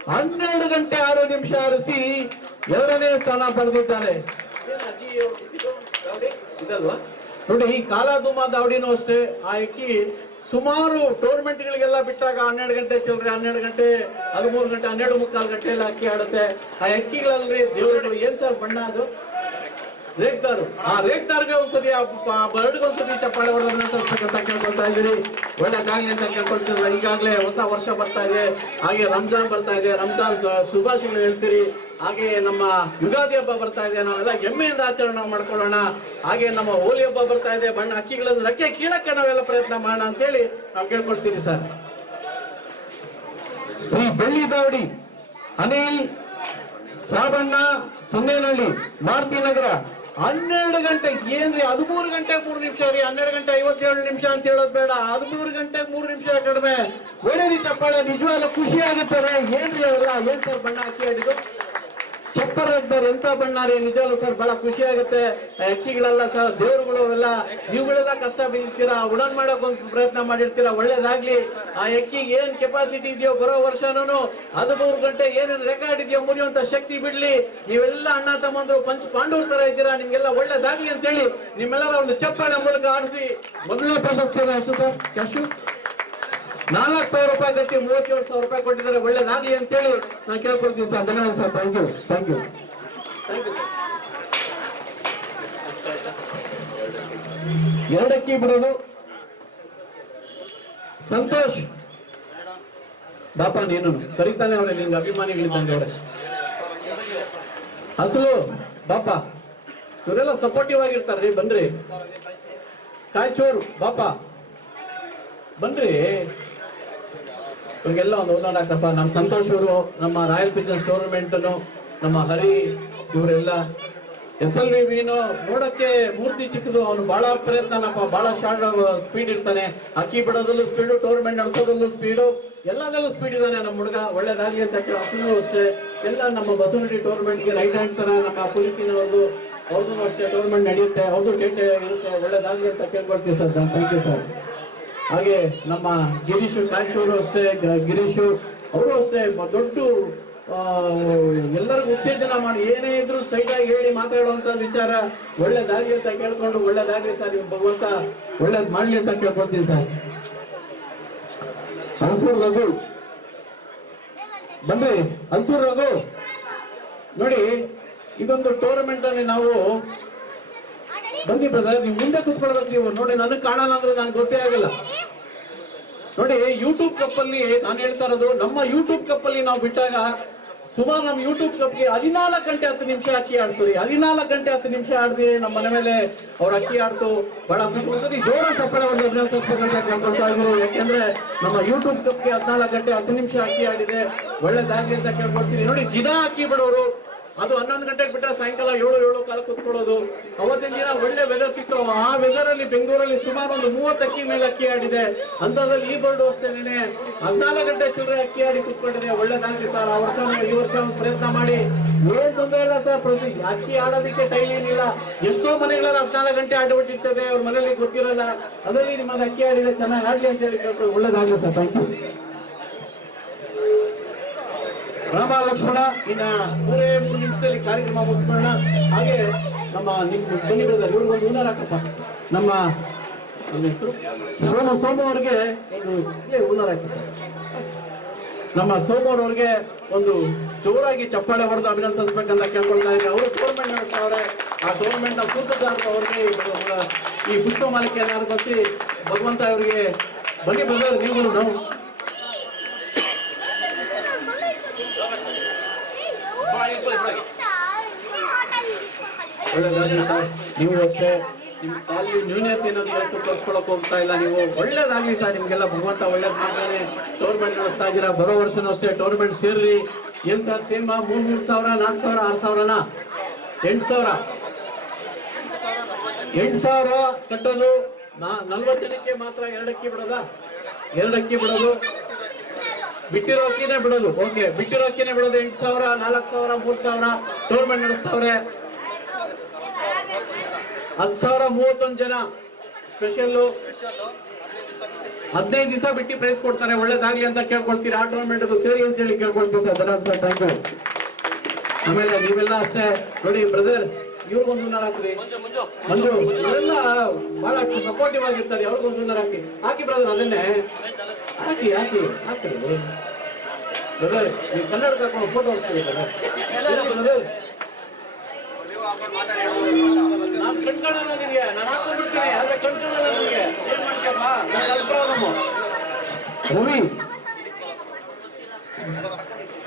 12 ಗಂಟೆ 6 ನಿಮಿಷ ಹರಿಸಿ 2ನೇ ಸ್ಥಾನ ಪಡೆದಿದ್ದಾರೆ. ಇದಲ್ವಾ ನೋಡಿ, ಕಾಲಾದುಮಾ ದಾವಡಿನೂ ಅಷ್ಟೇ. ಆ ಅಕ್ಕಿ ಸುಮಾರು ಟೂರ್ನಮೆಂಟ್ ಗಳಿಗೆಲ್ಲ ಬಿಟ್ಟಾಗ 12 ಗಂಟೆ ಚಿಲ್ಲರೆ, 12 ಗಂಟೆ 13 ಗಂಟೆ 12 ಮುಕ್ಕಾಲು ಗಂಟೆ ಎಲ್ಲ ಅಕ್ಕಿ ಆಡುತ್ತೆ. ಆ ಅಕ್ಕಿಗಳಲ್ಲಿ ದೇವರುಗಳು ಏನ್ ಸರ್ ಬಣ್ಣ ಅದು ರೇಗ್ದಾರು. ಆ ರೇಗ್ದಾರ್ಗೆ ಒಂದ್ಸತಿ ಬರ್ಡ್ಗೆ ಒಂದ್ಸತಿ ಚಪ್ಪಾಳೆ ಹೊಡೋದನ್ನ ಸ್ವಲ್ಪ ಕೇಳ್ಕೊಳ್ತಾ ಇದ್ದೀರಿ. ಒಳ್ಳೆದಾಗ್ಲಿ ಅಂತ ಕೇಳ್ಕೊಳ್ತಿದ್ರೆ ಈಗಾಗಲೇ ಹೊಸ ವರ್ಷ ಬರ್ತಾ ಇದೆ, ಹಾಗೆ ರಂಜಾನ್ ಬರ್ತಾ ಇದೆ. ರಂಜಾನ್ ಶುಭಾಶಯಗಳು ಹೇಳ್ತೀರಿ. ಹಾಗೆ ನಮ್ಮ ಯುಗಾದಿ ಹಬ್ಬ ಬರ್ತಾ ಇದೆ, ನಾವೆಲ್ಲ ಹೆಮ್ಮೆಯಿಂದ ಆಚರಣೆ ಮಾಡ್ಕೊಳ್ಳೋಣ. ಹಾಗೆ ನಮ್ಮ ಹೋಲಿ ಹಬ್ಬ ಬರ್ತಾ ಇದೆ, ಬಣ್ಣ ಅಕ್ಕಿಗಳನ್ನು ರೆಕ್ಕೆ ಕೀಳಕ್ಕೆ ನಾವೆಲ್ಲ ಪ್ರಯತ್ನ ಮಾಡೋಣ ಅಂತೇಳಿ ನಾವು ಕೇಳ್ಕೊಳ್ತೀವಿ ಸರ್. ಶ್ರೀ ಬೆಳ್ಳಿ ದಾವಡಿ ಅನಿಲ್ ಸಾಬಣ್ಣ ಸುನ್ನೇನಹಳ್ಳಿ ಮಾರುತಿ ನಗರ 12 ಗಂಟೆ ಏನ್ರಿ 13 ಗಂಟೆ 3 ನಿಮಿಷ ರೀ. 12 ಗಂಟೆ 57 ನಿಮಿಷ ಅಂತ ಹೇಳೋದು ಬೇಡ, 13 ಗಂಟೆ 3 ನಿಮಿಷ ಕಡಿಮೆ. ಒಳ್ಳೆ ಚಪ್ಪಾಳೆ, ನಿಜವಾಗ್ಲೂ ಖುಷಿ ಆಗುತ್ತಾರೆ. ಏನ್ರಿ ಅವರೆಲ್ಲ ಏನ್ ಸರ್ ಬಣ್ಣ ಅಕ್ಕಿ ಆಡಿದ್ದು, ಚಪ್ಪರ ಇದ್ದಾರೆ ಎಂತ ಬಣ್ಣ ರೀ. ನಿಜವಾಗ್ಲೂ ಸರ್ ಬಹಳ ಖುಷಿ ಆಗುತ್ತೆ. ಅಕ್ಕಿಗಳೆಲ್ಲ ಸರ್ ದೇವರುಗಳು ಎಲ್ಲ ನೀವುಗಳೆಲ್ಲ ಕಷ್ಟ ಬಿದ್ದಿರ್ತೀರಾ, ಉಡನ್ ಮಾಡಕ್ ಒಂದು ಪ್ರಯತ್ನ ಮಾಡಿರ್ತೀರಾ. ಒಳ್ಳೇದಾಗ್ಲಿ. ಆ ಅಕ್ಕಿಗೆ ಏನ್ ಕೆಪಾಸಿಟಿ ಇದೆಯೋ ಬರೋ ವರ್ಷನೂ 13 ಗಂಟೆ ಏನೇನು ರೆಕಾರ್ಡ್ ಇದೆಯೋ ಮುರಿಯುವಂತ ಶಕ್ತಿ ಬಿಡ್ಲಿ. ನೀವೆಲ್ಲ ಅಣ್ಣ ತಮ್ಮಂದ್ರು ಪಂಚ ಪಾಂಡವರು ತರ ಇದ್ದೀರಾ, ನಿಮ್ಗೆಲ್ಲ ಒಳ್ಳೇದಾಗ್ಲಿ ಅಂತೇಳಿ ನಿಮ್ಮೆಲ್ಲರ ಒಂದು ಚಪ್ಪಾಳೆ ಮೂಲಕ ಆಡಿಸಿ ಮೊದಲನೇ ಪ್ರಶಸ್ತಿ ಎಷ್ಟು ಸರ್ ಕ್ಯಾಶು 4,000 ರೂಪಾಯಿ ಗಟ್ಟಿ 37,000 ರೂಪಾಯಿ ಕೊಟ್ಟಿದ್ದಾರೆ. ಒಳ್ಳೇದಾಗ್ಲಿ ಅಂತೇಳಿ ನಾನು ಕೇಳ್ಕೊಳ್ತೀನಿ ಸರ್. ಧನ್ಯವಾದ ಸರ್. Thank you. ಎರಡಕ್ಕಿ ಬಿಡೋದು ಸಂತೋಷ್ ಬಾಪ, ನೀನು ಕರೀತಾನೆ ಅವ್ರೆ, ನಿಮ್ಗೆ ಅಭಿಮಾನಿಗಳಿದ್ದಂಗೆ ಅವ್ರೆ. ಅಸಲು ಬಾಪ ಇವರೆಲ್ಲ ಸಪೋರ್ಟಿವ್ ಆಗಿರ್ತಾರ್ರಿ. ಬನ್ರಿ ಕಾಯ್ಚೋರು ಬಾಪ ಬನ್ರಿ. ಇವ್ರಿಗೆಲ್ಲ ಒಂದು ಓದಾಡಕ್ಕಪ್ಪ. ನಮ್ಮ ಸಂತೋಷ್ ಅವರು, ನಮ್ಮ ರಾಯಲ್ ಪಿಜನ್ಸ್ ಟೂರ್ನಮೆಂಟ್ ನಮ್ಮ ಹರಿ, ಇವರೆಲ್ಲ SLV ನೋಡಕ್ಕೆ ಮೂರ್ತಿ ಚಿಕ್ಕದು. ಅವನು ಬಹಳ ಪ್ರಯತ್ನನಪ್ಪ, ಬಹಳ ಶಾರ್ಟ್ ಸ್ಪೀಡ್ ಇರ್ತಾನೆ. ಅಕ್ಕಿ ಬಿಡೋದಲ್ಲೂ ಸ್ಪೀಡು, ಟೂರ್ನಮೆಂಟ್ ನಡೆಸೋದಲ್ಲೂ ಸ್ಪೀಡು, ಎಲ್ಲದಲ್ಲೂ ಸ್ಪೀಡ್ ಇದ್ದಾನೆ ನಮ್ಮ ಹುಡುಗ. ಒಳ್ಳೇದಾಗ್ಲಿ ಅಂತ ಹಸುನು ಅಷ್ಟೇ. ಎಲ್ಲ ನಮ್ಮ ಬಸವನಹಳ್ಳಿ ಟೂರ್ನಮೆಂಟ್ಗೆ ರೈಟ್ ಹ್ಯಾಂಡ್ ತರ ನಮ್ಮ ಪೊಲೀಸಿನವ್ರದ್ದು ಅವ್ರದ್ದು ಅಷ್ಟೇ ಟೂರ್ನಮೆಂಟ್ ನಡೆಯುತ್ತೆ, ಅವ್ರದ್ದು ಡೇಟ್ ಇರುತ್ತೆ. ಒಳ್ಳೇದಾಗ್ಲಿ ಅಂತ ಕೇಳ್ಕೊಳ್ತೀವಿ ಸರ್. Thank you sir. ಹಾಗೆ ನಮ್ಮ ಗಿರೀಶ್ ಕಾಯ್ಚೂರು ಅಷ್ಟೇ, ಗಿರೀಶ್ ಅವರು ಅಷ್ಟೇ ದೊಡ್ಡ ಎಲ್ಲರಿಗೂ ಉತ್ತೇಜನ ಮಾಡಿ ಏನೇ ಇದ್ರು ಸ್ಟ್ರೈಟ್ ಆಗಿ ಹೇಳಿ ಮಾತಾಡುವಂತ ವಿಚಾರ. ಒಳ್ಳೇದಾಗ್ಲಿ ಅಂತ ಕೇಳ್ಕೊಂಡು ಒಳ್ಳೇದಾಗ್ಲಿ ಸರ್, ನೀವು ಭಗವಂತ ಒಳ್ಳೇದ್ ಮಾಡ್ಲಿ ಅಂತ ಕೇಳ್ಕೊಳ್ತೀವಿ ಸರ್. ಅನ್ಸೂರ್ ರಘು ಬನ್ರಿ. ಅನ್ಸೂರ್ ರಘು ನೋಡಿ, ಇದೊಂದು ಟೂರ್ನಮೆಂಟ್ ಅಲ್ಲಿ ನಾವು ಬನ್ನಿ ಬ್ರದರ್, ನೀವು ಮುಂದೆ ಕೂತ್ಕೊಳ್ಬೇಕು. ನೀವು ನೋಡಿ, ನನಗೆ ಕಾಣಲ್ಲ ಅಂದ್ರೆ ನನ್ಗೆ ಗೊತ್ತೇ ಆಗಲ್ಲ. ನೋಡಿ, ಯೂಟ್ಯೂಬ್ ಕಪ್ ಅಲ್ಲಿ ನಾನು ಹೇಳ್ತಾ ಇರೋದು, ನಮ್ಮ ಯೂಟ್ಯೂಬ್ ಕಪ್ ಅಲ್ಲಿ ನಾವು ಬಿಟ್ಟಾಗ ಸುಮಾರು ನಮ್ಮ ಯೂಟ್ಯೂಬ್ ಕಪ್ಗೆ 14 ಗಂಟೆ 10 ನಿಮಿಷ ಅಕ್ಕಿ ಆಡ್ತೀವಿ. 14 ಗಂಟೆ 10 ನಿಮಿಷ ಆಡ್ತೀವಿ. ನಮ್ಮ ಮನೆ ಮೇಲೆ ಅವ್ರ ಅಕ್ಕಿ ಆಡ್ತು. ಬಹಳ ಖುಷಿ, ಜೋರ ಚಪ್ಪಳೆ ಒಂದು ಕೇಳ್ಕೊಳ್ತಾ ಇದ್ರು. ಯಾಕೆಂದ್ರೆ ನಮ್ಮ ಯೂಟ್ಯೂಬ್ ಕಪ್ಗೆ 14 ಗಂಟೆ 10 ನಿಮಿಷ ಅಕ್ಕಿ ಆಡಿದೆ. ಒಳ್ಳೇದಾಗ್ಲಿ ಅಂತ ಕೇಳ್ಕೊಡ್ತೀನಿ. ನೋಡಿ, ದಿನ ಅಕ್ಕಿ ಬಿಡೋರು, ಅದು 11 ಗಂಟೆಗೆ ಬಿಟ್ಟರೆ ಸಾಯಂಕಾಲ 7 ಕಾಲ ಕೂತ್ಕೊಳ್ಳೋದು. ಅವತ್ತಿನ ದಿನ ಒಳ್ಳೆ ವೆದರ್ ಸಿಕ್ತು. ಆ ವೆದರ್ ಅಲ್ಲಿ ಬೆಂಗಳೂರಲ್ಲಿ ಸುಮಾರು ಒಂದು 30 ಅಕ್ಕಿ ಮೇಲೆ ಅಕ್ಕಿ ಆಡಿದೆ. ಅಂತದ್ರಲ್ಲಿ ಈ ಬರ್ಡ್ ಅಷ್ಟೇನೆ 14 ಗಂಟೆ ಚಿಲ್ಲರೆ ಅಕ್ಕಿ ಆಡಿ ಕೂತ್ಕೊಂಡಿದೆ. ಒಳ್ಳೇದಾಗ್ಲಿ ಸರ್. ಆ ವರ್ಷ ಈ ವರ್ಷ ಪ್ರಯತ್ನ ಮಾಡಿ, ಏನ್ ತೊಂದರೆ ಇಲ್ಲ ಸರ್. ಪ್ರತಿ ಅಕ್ಕಿ ಆಡೋದಕ್ಕೆ ಟೈಮ್ ಏನಿಲ್ಲ. ಎಷ್ಟೋ ಮನೆಗಳಲ್ಲಿ 14 ಗಂಟೆ ಆಡ್ಬಿಟ್ಟಿರ್ತದೆ, ಅವ್ರ ಮನೇಲಿ ಗೊತ್ತಿರಲ್ಲ. ಅದರಲ್ಲಿ ನಿಮ್ಮದು ಅಕ್ಕಿ ಆಡಿದೆ, ಚೆನ್ನಾಗಿ ಆಡ್ಲಿ ಅಂತ ಹೇಳಿ ಕೇಳ್ಕೊಂಡು ಒಳ್ಳೇದಾಗ್ಲಿ sir. Thank you. Rama Lakshmana ಇನ್ನ 3 ನಿಮಿಷದಲ್ಲಿ ಕಾರ್ಯಕ್ರಮ ಮುಗಿಸ್ಕೊಳ್ಳೋಣ. ಹಾಗೆ ನಮ್ಮ ಬನ್ನಿ ಬ್ರದರ್ ಇವ್ರಿಗೊಂದು ಹೂನಾರ ಹಾಕಪ್ಪ. ನಮ್ಮ ಹೆಸರು ಸೋಮು ಅವ್ರಿಗೆ ಒಂದು ಹೂನಾರ ಹಾಕಿ. ನಮ್ಮ ಸೋಮು ಅವ್ರಿಗೆ ಒಂದು ಜೋರಾಗಿ ಚಪ್ಪಾಳೆ ಹೊಡೆದು ಅಭಿನಂದಿಸಬೇಕಂತ ಕೇಳ್ಕೊಳ್ತಾ ಇದ್ದಾರೆ. ಅವರು ಟೂರ್ನಮೆಂಟ್ ನಡೆಸ್ತಾವ್ರೆ. ಆ ಟೂರ್ನಮೆಂಟ್ ನ ಸೂತ್ರಧಾರ ಅವರಿಗೆ ಈ ಪುಷ್ಪ ಮಾಲಿಕೆಯನ್ನು ಅರ್ಪಿಸಿ ಭಗವಂತ ಅವರಿಗೆ ಬನ್ನಿ ಬ್ರದರ್ ನೀವು ನಾವು ಒಳ್ಳೆದಾಗಲಿ ಸರ್. ನೀವು ಅಷ್ಟೇ ನಿಮ್ಮ ಕಾಲೇಜ್ ನ್ಯೂನ್ಯತೆ ಏನಾದ್ರು ತೋರಿಸ್ಕೊಳಕ್ ಹೋಗ್ತಾ ಇಲ್ಲ. ನೀವು ಒಳ್ಳೇದಾಗ್ಲಿ ಸರ್. ನಿಮ್ಗೆಲ್ಲ ಭಗವಂತ ಒಳ್ಳೇದ್ ಮಾಡ್ತಾನೆ. ಟೂರ್ನಮೆಂಟ್ ನಡೆಸ್ತಾ ಇದ್ದೀರಾ. ಬರೋ ವರ್ಷನೂ ಅಷ್ಟೇ ಟೂರ್ನಮೆಂಟ್ ಸೇರ್ರಿ. ಏನ್ ಸರ್ ಸೇಮ್ 3,000, 4,000, 6,000, 8,000 8,000 ಕಟ್ಟೋದು. 40 ಜನಕ್ಕೆ ಮಾತ್ರ 2 ಅಕ್ಕಿ ಬಿಡೋದಾ? 2 ಅಕ್ಕಿ ಬಿಡೋದು. ಬಿಟ್ಟಿರೋ ಅಕ್ಕಿನೇ ಬಿಡೋದು. ಓಕೆ, ಬಿಟ್ಟಿರೋ ಅಕ್ಕಿನೇ ಬಿಡೋದು. 8,000, 4,000, 3,000 ಟೂರ್ನಮೆಂಟ್ ನಡೆಸ್ತಾವ್ರೆ. 10,000 31 ಜನ ಸ್ಪೆಷಲ್ 15 ದಿವಸ ಬಿಟ್ಟು ಪ್ರೈಸ್ ಕೊಡ್ತಾರೆ. ಒಳ್ಳೇದಾಗ್ಲಿ ಅಂತ ಕೇಳ್ಕೊಳ್ತೀರಿ. ಆ ಟೂರ್ನಮೆಂಟ್ ಸೇರಿ ಅಂತ ಹೇಳಿ ಕೇಳ್ಕೊಳ್ತೀವಿ ಸರ್. ಧನ್ಯವಾದ ಸರ್, ಥ್ಯಾಂಕ್ ಯು. ಆಮೇಲೆ ನೀವೆಲ್ಲ ಅಷ್ಟೇ ನೋಡಿ ಬ್ರದರ್, ಇವ್ರಿಗೊಂದು ಹೂನಾರ ಹಾಕ್ರಿ. ಮಂಜು ಇವರೆಲ್ಲ ಬಹಳ ಸಪೋರ್ಟಿವ್ ಆಗಿರ್ತಾರೆ. ಅವ್ರಿಗೊಂದು ಹೂನಾರ ಹಾಕಿ ಬ್ರದರ್. ಅದನ್ನೇ ಹಾಕಿ ಬ್ರದರ್. ನೀವು ಕನ್ನಡ ಹಾಕೊಂಡು ಫೋಟೋ ಹಾಕ್ತೀವಿ ಬ್ರದರ್. ನಾನು ಕಣ್ಕಾಣಲ್ಲ ನಿನಗೆ, ನಾನು ಹಾಕೊಂಡ್ಬಿಡ್ತೀನಿ. ಆದ್ರೆ ಕಣ್ಕಾಣಲ್ಲ ನಿನಗೆ. ಏನ್ ಮಾಡ್ತೀಯಪ್ಪ? ರವಿ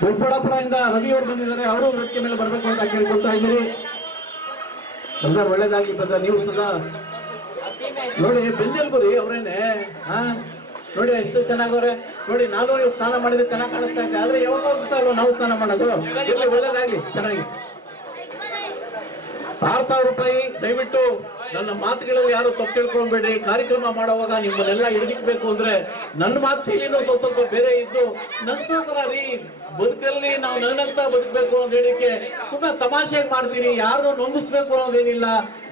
ದೊಡ್ಡಬಳ್ಳಾಪುರದಿಂದ ರವಿ ಅವರು ಬಂದಿದ್ದಾರೆ. ಅವರು ವೇದಿಕೆ ಮೇಲೆ ಬರ್ಬೇಕು ಅಂತ ಕೇಳ್ಕೊಳ್ತಾ ಇದ್ದೀರಿ. ಬ್ರದರ್ ಒಳ್ಳೇದಾಗಿ ಬ್ರದರ್. ನೀವು ಸದಾ ನೋಡಿ ಬೆಂಜಲ್ಗುರಿ ಅವರೇನೆ ನೋಡಿ ಎಷ್ಟು ಚೆನ್ನಾಗವ್ರೆ ನೋಡಿ. ನಾನು ಸ್ನಾನ ಮಾಡಿದ್ರೆ ಚೆನ್ನಾಗಿ ಕಾಣಿಸ್ತಾ ಇದ್ದೆ. ಆದ್ರೆ ಯಾವಾಗ ಹೋಗ್ತಾ ನಾವು ಸ್ನಾನ ಮಾಡೋದು. ಒಳ್ಳೇದಾಗ್ಲಿ ಚೆನ್ನಾಗಿ. 6,000 ರೂಪಾಯಿ. ದಯವಿಟ್ಟು ನನ್ನ ಮಾತುಗಳಲ್ಲಿ ಯಾರು ತಪ್ಪು ತಿಳ್ಕೊಳ್ಬೇಡ್ರಿ. ಕಾರ್ಯಕ್ರಮ ಮಾಡುವಾಗ ನಿಮ್ಮನ್ನೆಲ್ಲ ಹಿಡಿದಿಕ್ಬೇಕು ಅಂದ್ರೆ ನನ್ನ ಮಾತು ಶೈಲಿನೂ ಸ್ವಲ್ಪ ಬೇರೆ ಇದ್ದು ನನ್ಗೋಸ್ಕರ ರೀ ಬದುಕಲ್ಲಿ ನಾವು ನನ್ನಂತ ಬದುಕಬೇಕು ಅಂತ ಹೇಳಿಕೆ ಸುಮ್ಮನೆ ತಮಾಷೆಗೆ ಮಾಡ್ತೀನಿ. ಯಾರನ್ನೂ ನೊಂದಿಸ್ಬೇಕು ಅನ್ನೋದೇನಿಲ್ಲ.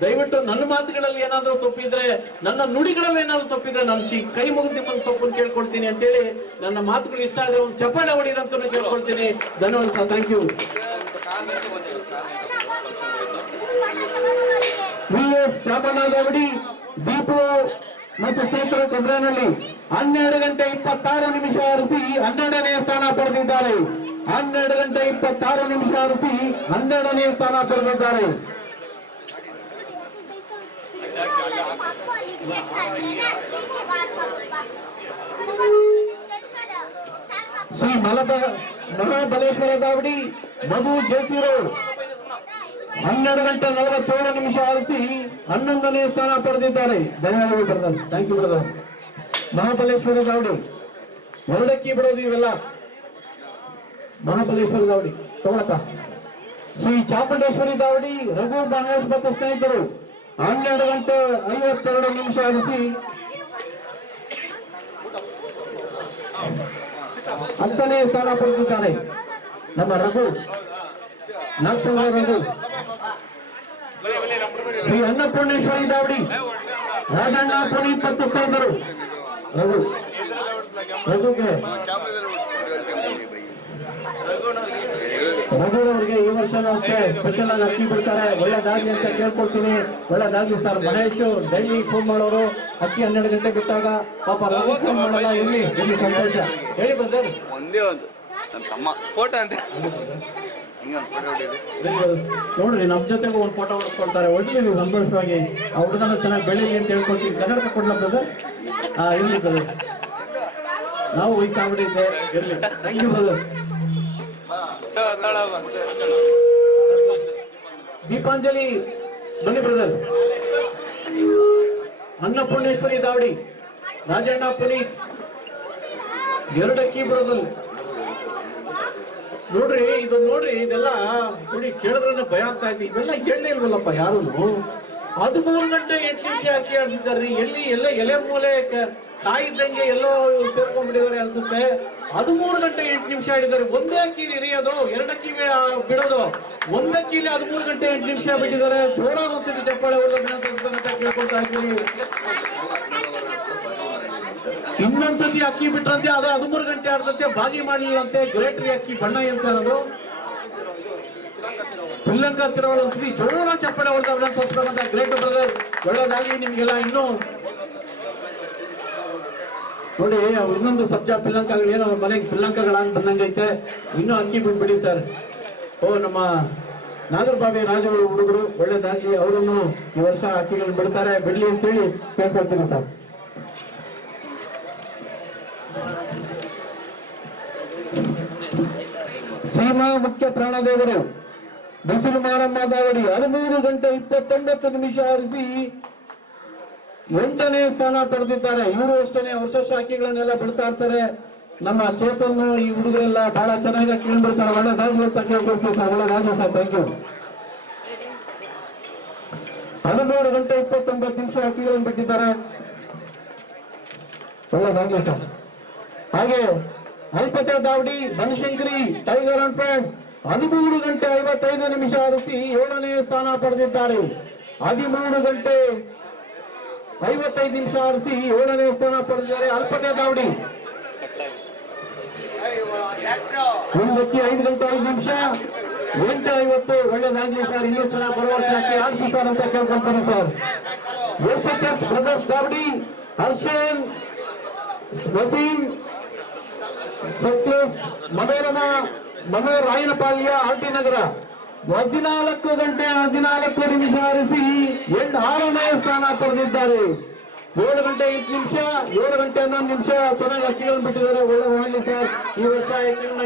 ದಯವಿಟ್ಟು ನನ್ನ ಮಾತುಗಳಲ್ಲಿ ಏನಾದ್ರೂ ತಪ್ಪಿದ್ರೆ, ನನ್ನ ನುಡಿಗಳಲ್ಲಿ ಏನಾದ್ರೂ ತಪ್ಪಿದ್ರೆ ನಾನು ಕೈ ಮುಗಿದು ನಿಮ್ಮನ್ನು ತಪ್ಪನ್ನು ಕೇಳ್ಕೊಳ್ತೀನಿ ಅಂತೇಳಿ ನನ್ನ ಮಾತುಗಳು ಇಷ್ಟ ಆದ್ರೆ ಒಂದು ಚಪ್ಪಾಳೆ ಹೊಡಿರಂತ ಕೇಳ್ಕೊಳ್ತೀನಿ. ಧನ್ಯವಾದ sir, thank you. VS Chamannanahalli, Deepu ಮತ್ತು ಚೈತ್ರ ಚಂದ್ರನಹಳ್ಳಿ 12 ಗಂಟೆ 26 ನಿಮಿಷ ಆರಿಸಿ 12ನೇ ಸ್ಥಾನ ಪಡೆದಿದ್ದಾರೆ. 12 ಗಂಟೆ 26 ನಿಮಿಷ ಆರಿಸಿ 12ನೇ ಸ್ಥಾನ ಪಡೆದಿದ್ದಾರೆ. ಶ್ರೀ ಮಹಾಬಲೇಶ್ವರ ದಾವಡಿ ಮಧು ಜೇಸಿ ರೋಡ್ 12 ಗಂಟೆ 47 ನಿಮಿಷ ಆರಿಸಿ 11ನೇ ಸ್ಥಾನ ಪಡೆದಿದ್ದಾರೆ. ಧನ್ಯವಾದಗಳು brother, thank you brother. Mahabaleshwara ದಾವಡಿ 2 ಅಕ್ಕಿ ಬಿಡೋದು ಇವೆಲ್ಲ. ಮಹಾಬಲೇಶ್ವರ ದಾವಡಿ ತಗೊಳಪ್ಪ. ಶ್ರೀ ಚಾಮುಂಡೇಶ್ವರಿ ದಾವಡಿ ರಘು ಬಾಂಗ್ಲಾದೇಶ್ ಮತ್ತು ಸ್ನೇಹಿತರು 12 ಗಂಟೆ 52 ನಿಮಿಷ ಆರಿಸಿ 10ನೇ ಸ್ಥಾನ ಪಡೆದಿದ್ದಾರೆ. ನಮ್ಮ ರಘು ನಾಲ್ಕು ರಘು. ಶ್ರೀ ಅನ್ನಪೂರ್ಣೇಶ್ವರಿ ದಾವಡಿ ರಾಜಣ್ಣ ಪುನೀತ್ ಮತ್ತು ಸ್ನೇಹಿತರು ರಘುಗೆ ರಘುರವರಿಗೆ ಈ ವರ್ಷ ಅಷ್ಟೇ ಸ್ಪೆಷಲ್ ಆಗಿ ಅಕ್ಕಿ ಬಿಡ್ತಾರೆ. ಒಳ್ಳೇದಾಗ್ಲಿ ಅಂತ ಕೇಳ್ಕೊಳ್ತೀನಿ. ಒಳ್ಳೇದಾಗ್ಲಿ ಸರ್. ಮಹೇಶ್ ಡೈಲಿ ಫೋನ್ ಮಾಡೋರು ಅಕ್ಕಿ 12 ಗಂಟೆ ಬಿಟ್ಟಾಗ ಪಾಪ ರಘು ಫೋನ್ ಮಾಡಲ್ಲ. ಇಲ್ಲಿ ಸಂತೋಷ ಹೇಳಿ ಬ್ರದರ್. ಒಂದೇ ಒಂದು ತಮ್ಮ ಫೋಟೋ ಅಂತ ನೋಡ್ರಿ ನಮ್ ಜೊತೆಗೂ ಒಂದು ಫೋಟೋ ಹೊಡ್ಕೊಳ್ತಾರೆ. ಒಳ್ಳೆ ನೀವು ಸಂತೋಷವಾಗಿ ಆ ಹುಡುಗನ ಚೆನ್ನಾಗಿ ಬೆಳೀಲಿ ಅಂತ ಹೇಳ್ಕೊಳ್ತೀವಿ. ಕನ್ನಡ ಕೊಡ್ಲ ಬ್ರದರ್? ಇರ್ಲಿ ಬ್ರದರ್, ನಾವು ವಯಸ್ಸಾಗ್ಬಿಟ್ಟಿದ್ದೆ. ಇರ್ಲಿ, ಥ್ಯಾಂಕ್ ಯು ಬ್ರದರ್. ದೀಪಾಂಜಲಿ ಬನ್ನಿ ಬ್ರದರ್. ಅನ್ನಪೂರ್ಣೇಶ್ವರಿ ದಾವಡಿ ರಾಜಣ್ಣ ಪುನೀತ್ 2 ಅಕ್ಕಿ ಬ್ರದರ್. ನೋಡ್ರಿ ಇದು ನೋಡ್ರಿ, ಇದೆಲ್ಲ ನೋಡಿ ಕೇಳಿದ್ರೆ ಭಯ ಆಗ್ತಾ ಇತ್ತು. ಇವೆಲ್ಲ ಹೇಳಲೇ ಇಲ್ವಲ್ಲಪ್ಪ ಯಾರು. 13 ಗಂಟೆ 8 ನಿಮಿಷ ಅಕ್ಕಿ ಆಡ್ತಿದ್ದಾರ್ರಿ. ಎಲ್ಲ ಎಲೆ ಮೂಲೆ ಕಾಯಿದ್ದಂಗೆ ಎಲ್ಲೋ ಸೇರ್ಕೊಂಡ್ಬಿಟ್ಟಿದ್ದಾರೆ ಅನ್ಸುತ್ತೆ. 13 ಗಂಟೆ 8 ನಿಮಿಷ ಆಡಿದ್ದಾರೆ. ಒಂದೇ ಅಕ್ಕಿ ರೀ ಅದು, 2 ಅಕ್ಕಿ ಬಿಡೋದು. 1 ಅಕ್ಕಿಲಿ 13 ಗಂಟೆ 8 ನಿಮಿಷ ಬಿಟ್ಟಿದ್ದಾರೆ. ಜೋರಾಗಿ ಹೋಗ್ತಿದ್ದು ಚಪ್ಪಾಳೆ ಹೊಡೆದ ಕೇಳ್ಕೊಳ್ತಾ ಇದ್ದೀವಿ. ಇನ್ನೊಂದ್ಸತಿ ಅಕ್ಕಿ ಬಿಟ್ರಂತೆ ಅದು 13 ಗಂಟೆ ಆಡ್ದಂತೆ ಬಾಗಿ ಮಾಡ್ಲಿಲ್ಲಂತೆ. ಗ್ರೇಟ್ರಿ ಅಕ್ಕಿ ಬಣ್ಣ ಏನ್ ಸರ್ ಅದು? ಶ್ರೀಲಂಕಾ ತಿರುವಳ ಒಂದ್ಸತಿ ಜೋರ ಚಪ್ಪಡೆ ಹೊಡೆದ ಗ್ರೇಟ್ ಬ್ರದರ್, ಒಳ್ಳೇದಾಗಿ ನಿಮ್ಗೆಲ್ಲ. ಇನ್ನು ನೋಡಿ ಇನ್ನೊಂದು ಸಬ್ಜಾ ಶ್ರೀಲಂಕಾಗಳು ಏನೋ ಮನೆಗೆ ಶ್ರೀಲಂಕಾಗಳಾಗಿ ಬಂದಂಗೈತೆ. ಇನ್ನೂ ಅಕ್ಕಿ ಬಿಟ್ಬಿಡಿ ಸರ್. ನಮ್ಮ ನಾಗರಬಾವಿ ರಾಜಗಳು ಹುಡುಗರು ಒಳ್ಳೇದಾಗಿ, ಅವರನ್ನು ಈ ವರ್ಷ ಅಕ್ಕಿಗಳು ಬಿಡ್ತಾರೆ, ಬಿಡ್ಲಿ ಅಂತೇಳಿ ಕೇಳ್ಕೊಳ್ತೀನಿ ಸರ್. ಸೀಮಾ ಮುಖ್ಯ ಪ್ರಾಣದೇವರು ಬಿಸಿಲು ಮಾರಮ್ಮ ದಾವಡಿ 13 ಗಂಟೆ 29 ನಿಮಿಷ ಆರಿಸಿ 8ನೇ ಸ್ಥಾನ ಪಡೆದಿದ್ದಾರೆ. ಇವರು ಅಷ್ಟೇ ವರ್ಷ ಅಕ್ಕಿಗಳನ್ನೆಲ್ಲ ಬಿಡ್ತಾ ಇರ್ತಾರೆ. ನಮ್ಮ ಚೇತನ್ ಈ ಹುಡುಗರೆಲ್ಲ ಬಹಳ ಚೆನ್ನಾಗಿ ಅಕ್ಕಿಗಳು ಬಿಡ್ತಾರೆ. ಒಳ್ಳೆದಾಗ್ಲಿ ಅಂತ ಕೇಳ್ಕೊಳ್ತೀವಿ ಸರ್. ಒಳ್ಳೆದಾಗ್ಲಿ ಸರ್, ಥ್ಯಾಂಕ್ ಯು. 13 ಗಂಟೆ 29 ನಿಮಿಷ ಅಕ್ಕಿಗಳನ್ನು ಬಿಟ್ಟಿದ್ದಾರೆ. ಒಳ್ಳೆದಾಗ್ಲಿ ಸರ್. ಹಾಗೆ ಅಲ್ಪತೆ ದಾವಡಿ ಬನಶಂಕರಿ ಟೈಗರ್ ಅಂಡ್ ಫ್ರೆಂಡ್ಸ್ 13 ಗಂಟೆ 55 ನಿಮಿಷ ಆರಿಸಿ 7ನೇ ಸ್ಥಾನ ಪಡೆದಿದ್ದಾರೆ. 13 ಗಂಟೆ 55 ನಿಮಿಷ ಆರಿಸಿ 7ನೇ ಸ್ಥಾನ ಪಡೆದಿದ್ದಾರೆ ಅಲ್ಪತೆ ದಾವಡಿ. ಮುಂದಕ್ಕೆ 5 ಗಂಟೆ 5 ನಿಮಿಷ 8:50. ಒಳ್ಳೆದಾಗ್ಲಿ ಸರ್. ಇನ್ನೂ ಚೆನ್ನಾಗಿ ಬರುವಷ್ಟು ಅಕ್ಕಿ ಆಡಿಸಿ ಸರ್ ಅಂತ ಕೇಳ್ಕೊಂತೀನಿ ಸರ್. SSS ಬ್ರದರ್ಸ್ ದಾವಡಿ ಹರ್ಷನ್ ವಸೀಂ ಸತ್ಯಸ್ ಮನೋಹರ್ ರಾಯನಪಾಳ್ಯ ಆರ್ಟಿ ನಗರ 14 ಗಂಟೆ 14 ನಿಮಿಷ ಆರಿಸಿ 6ನೇ ಸ್ಥಾನ ಪಡೆದಿದ್ದಾರೆ. 7 ಗಂಟೆ 8 ನಿಮಿಷ 7 ಗಂಟೆ 11 ನಿಮಿಷ ಚೆನ್ನಾಗಿ ಅಕ್ಕಿಗಳನ್ನು ಬಿಟ್ಟಿದ್ದಾರೆ. ಒಳ್ಳೆ ಮಾಡಲಿ ಸರ್. ಈ ವರ್ಷ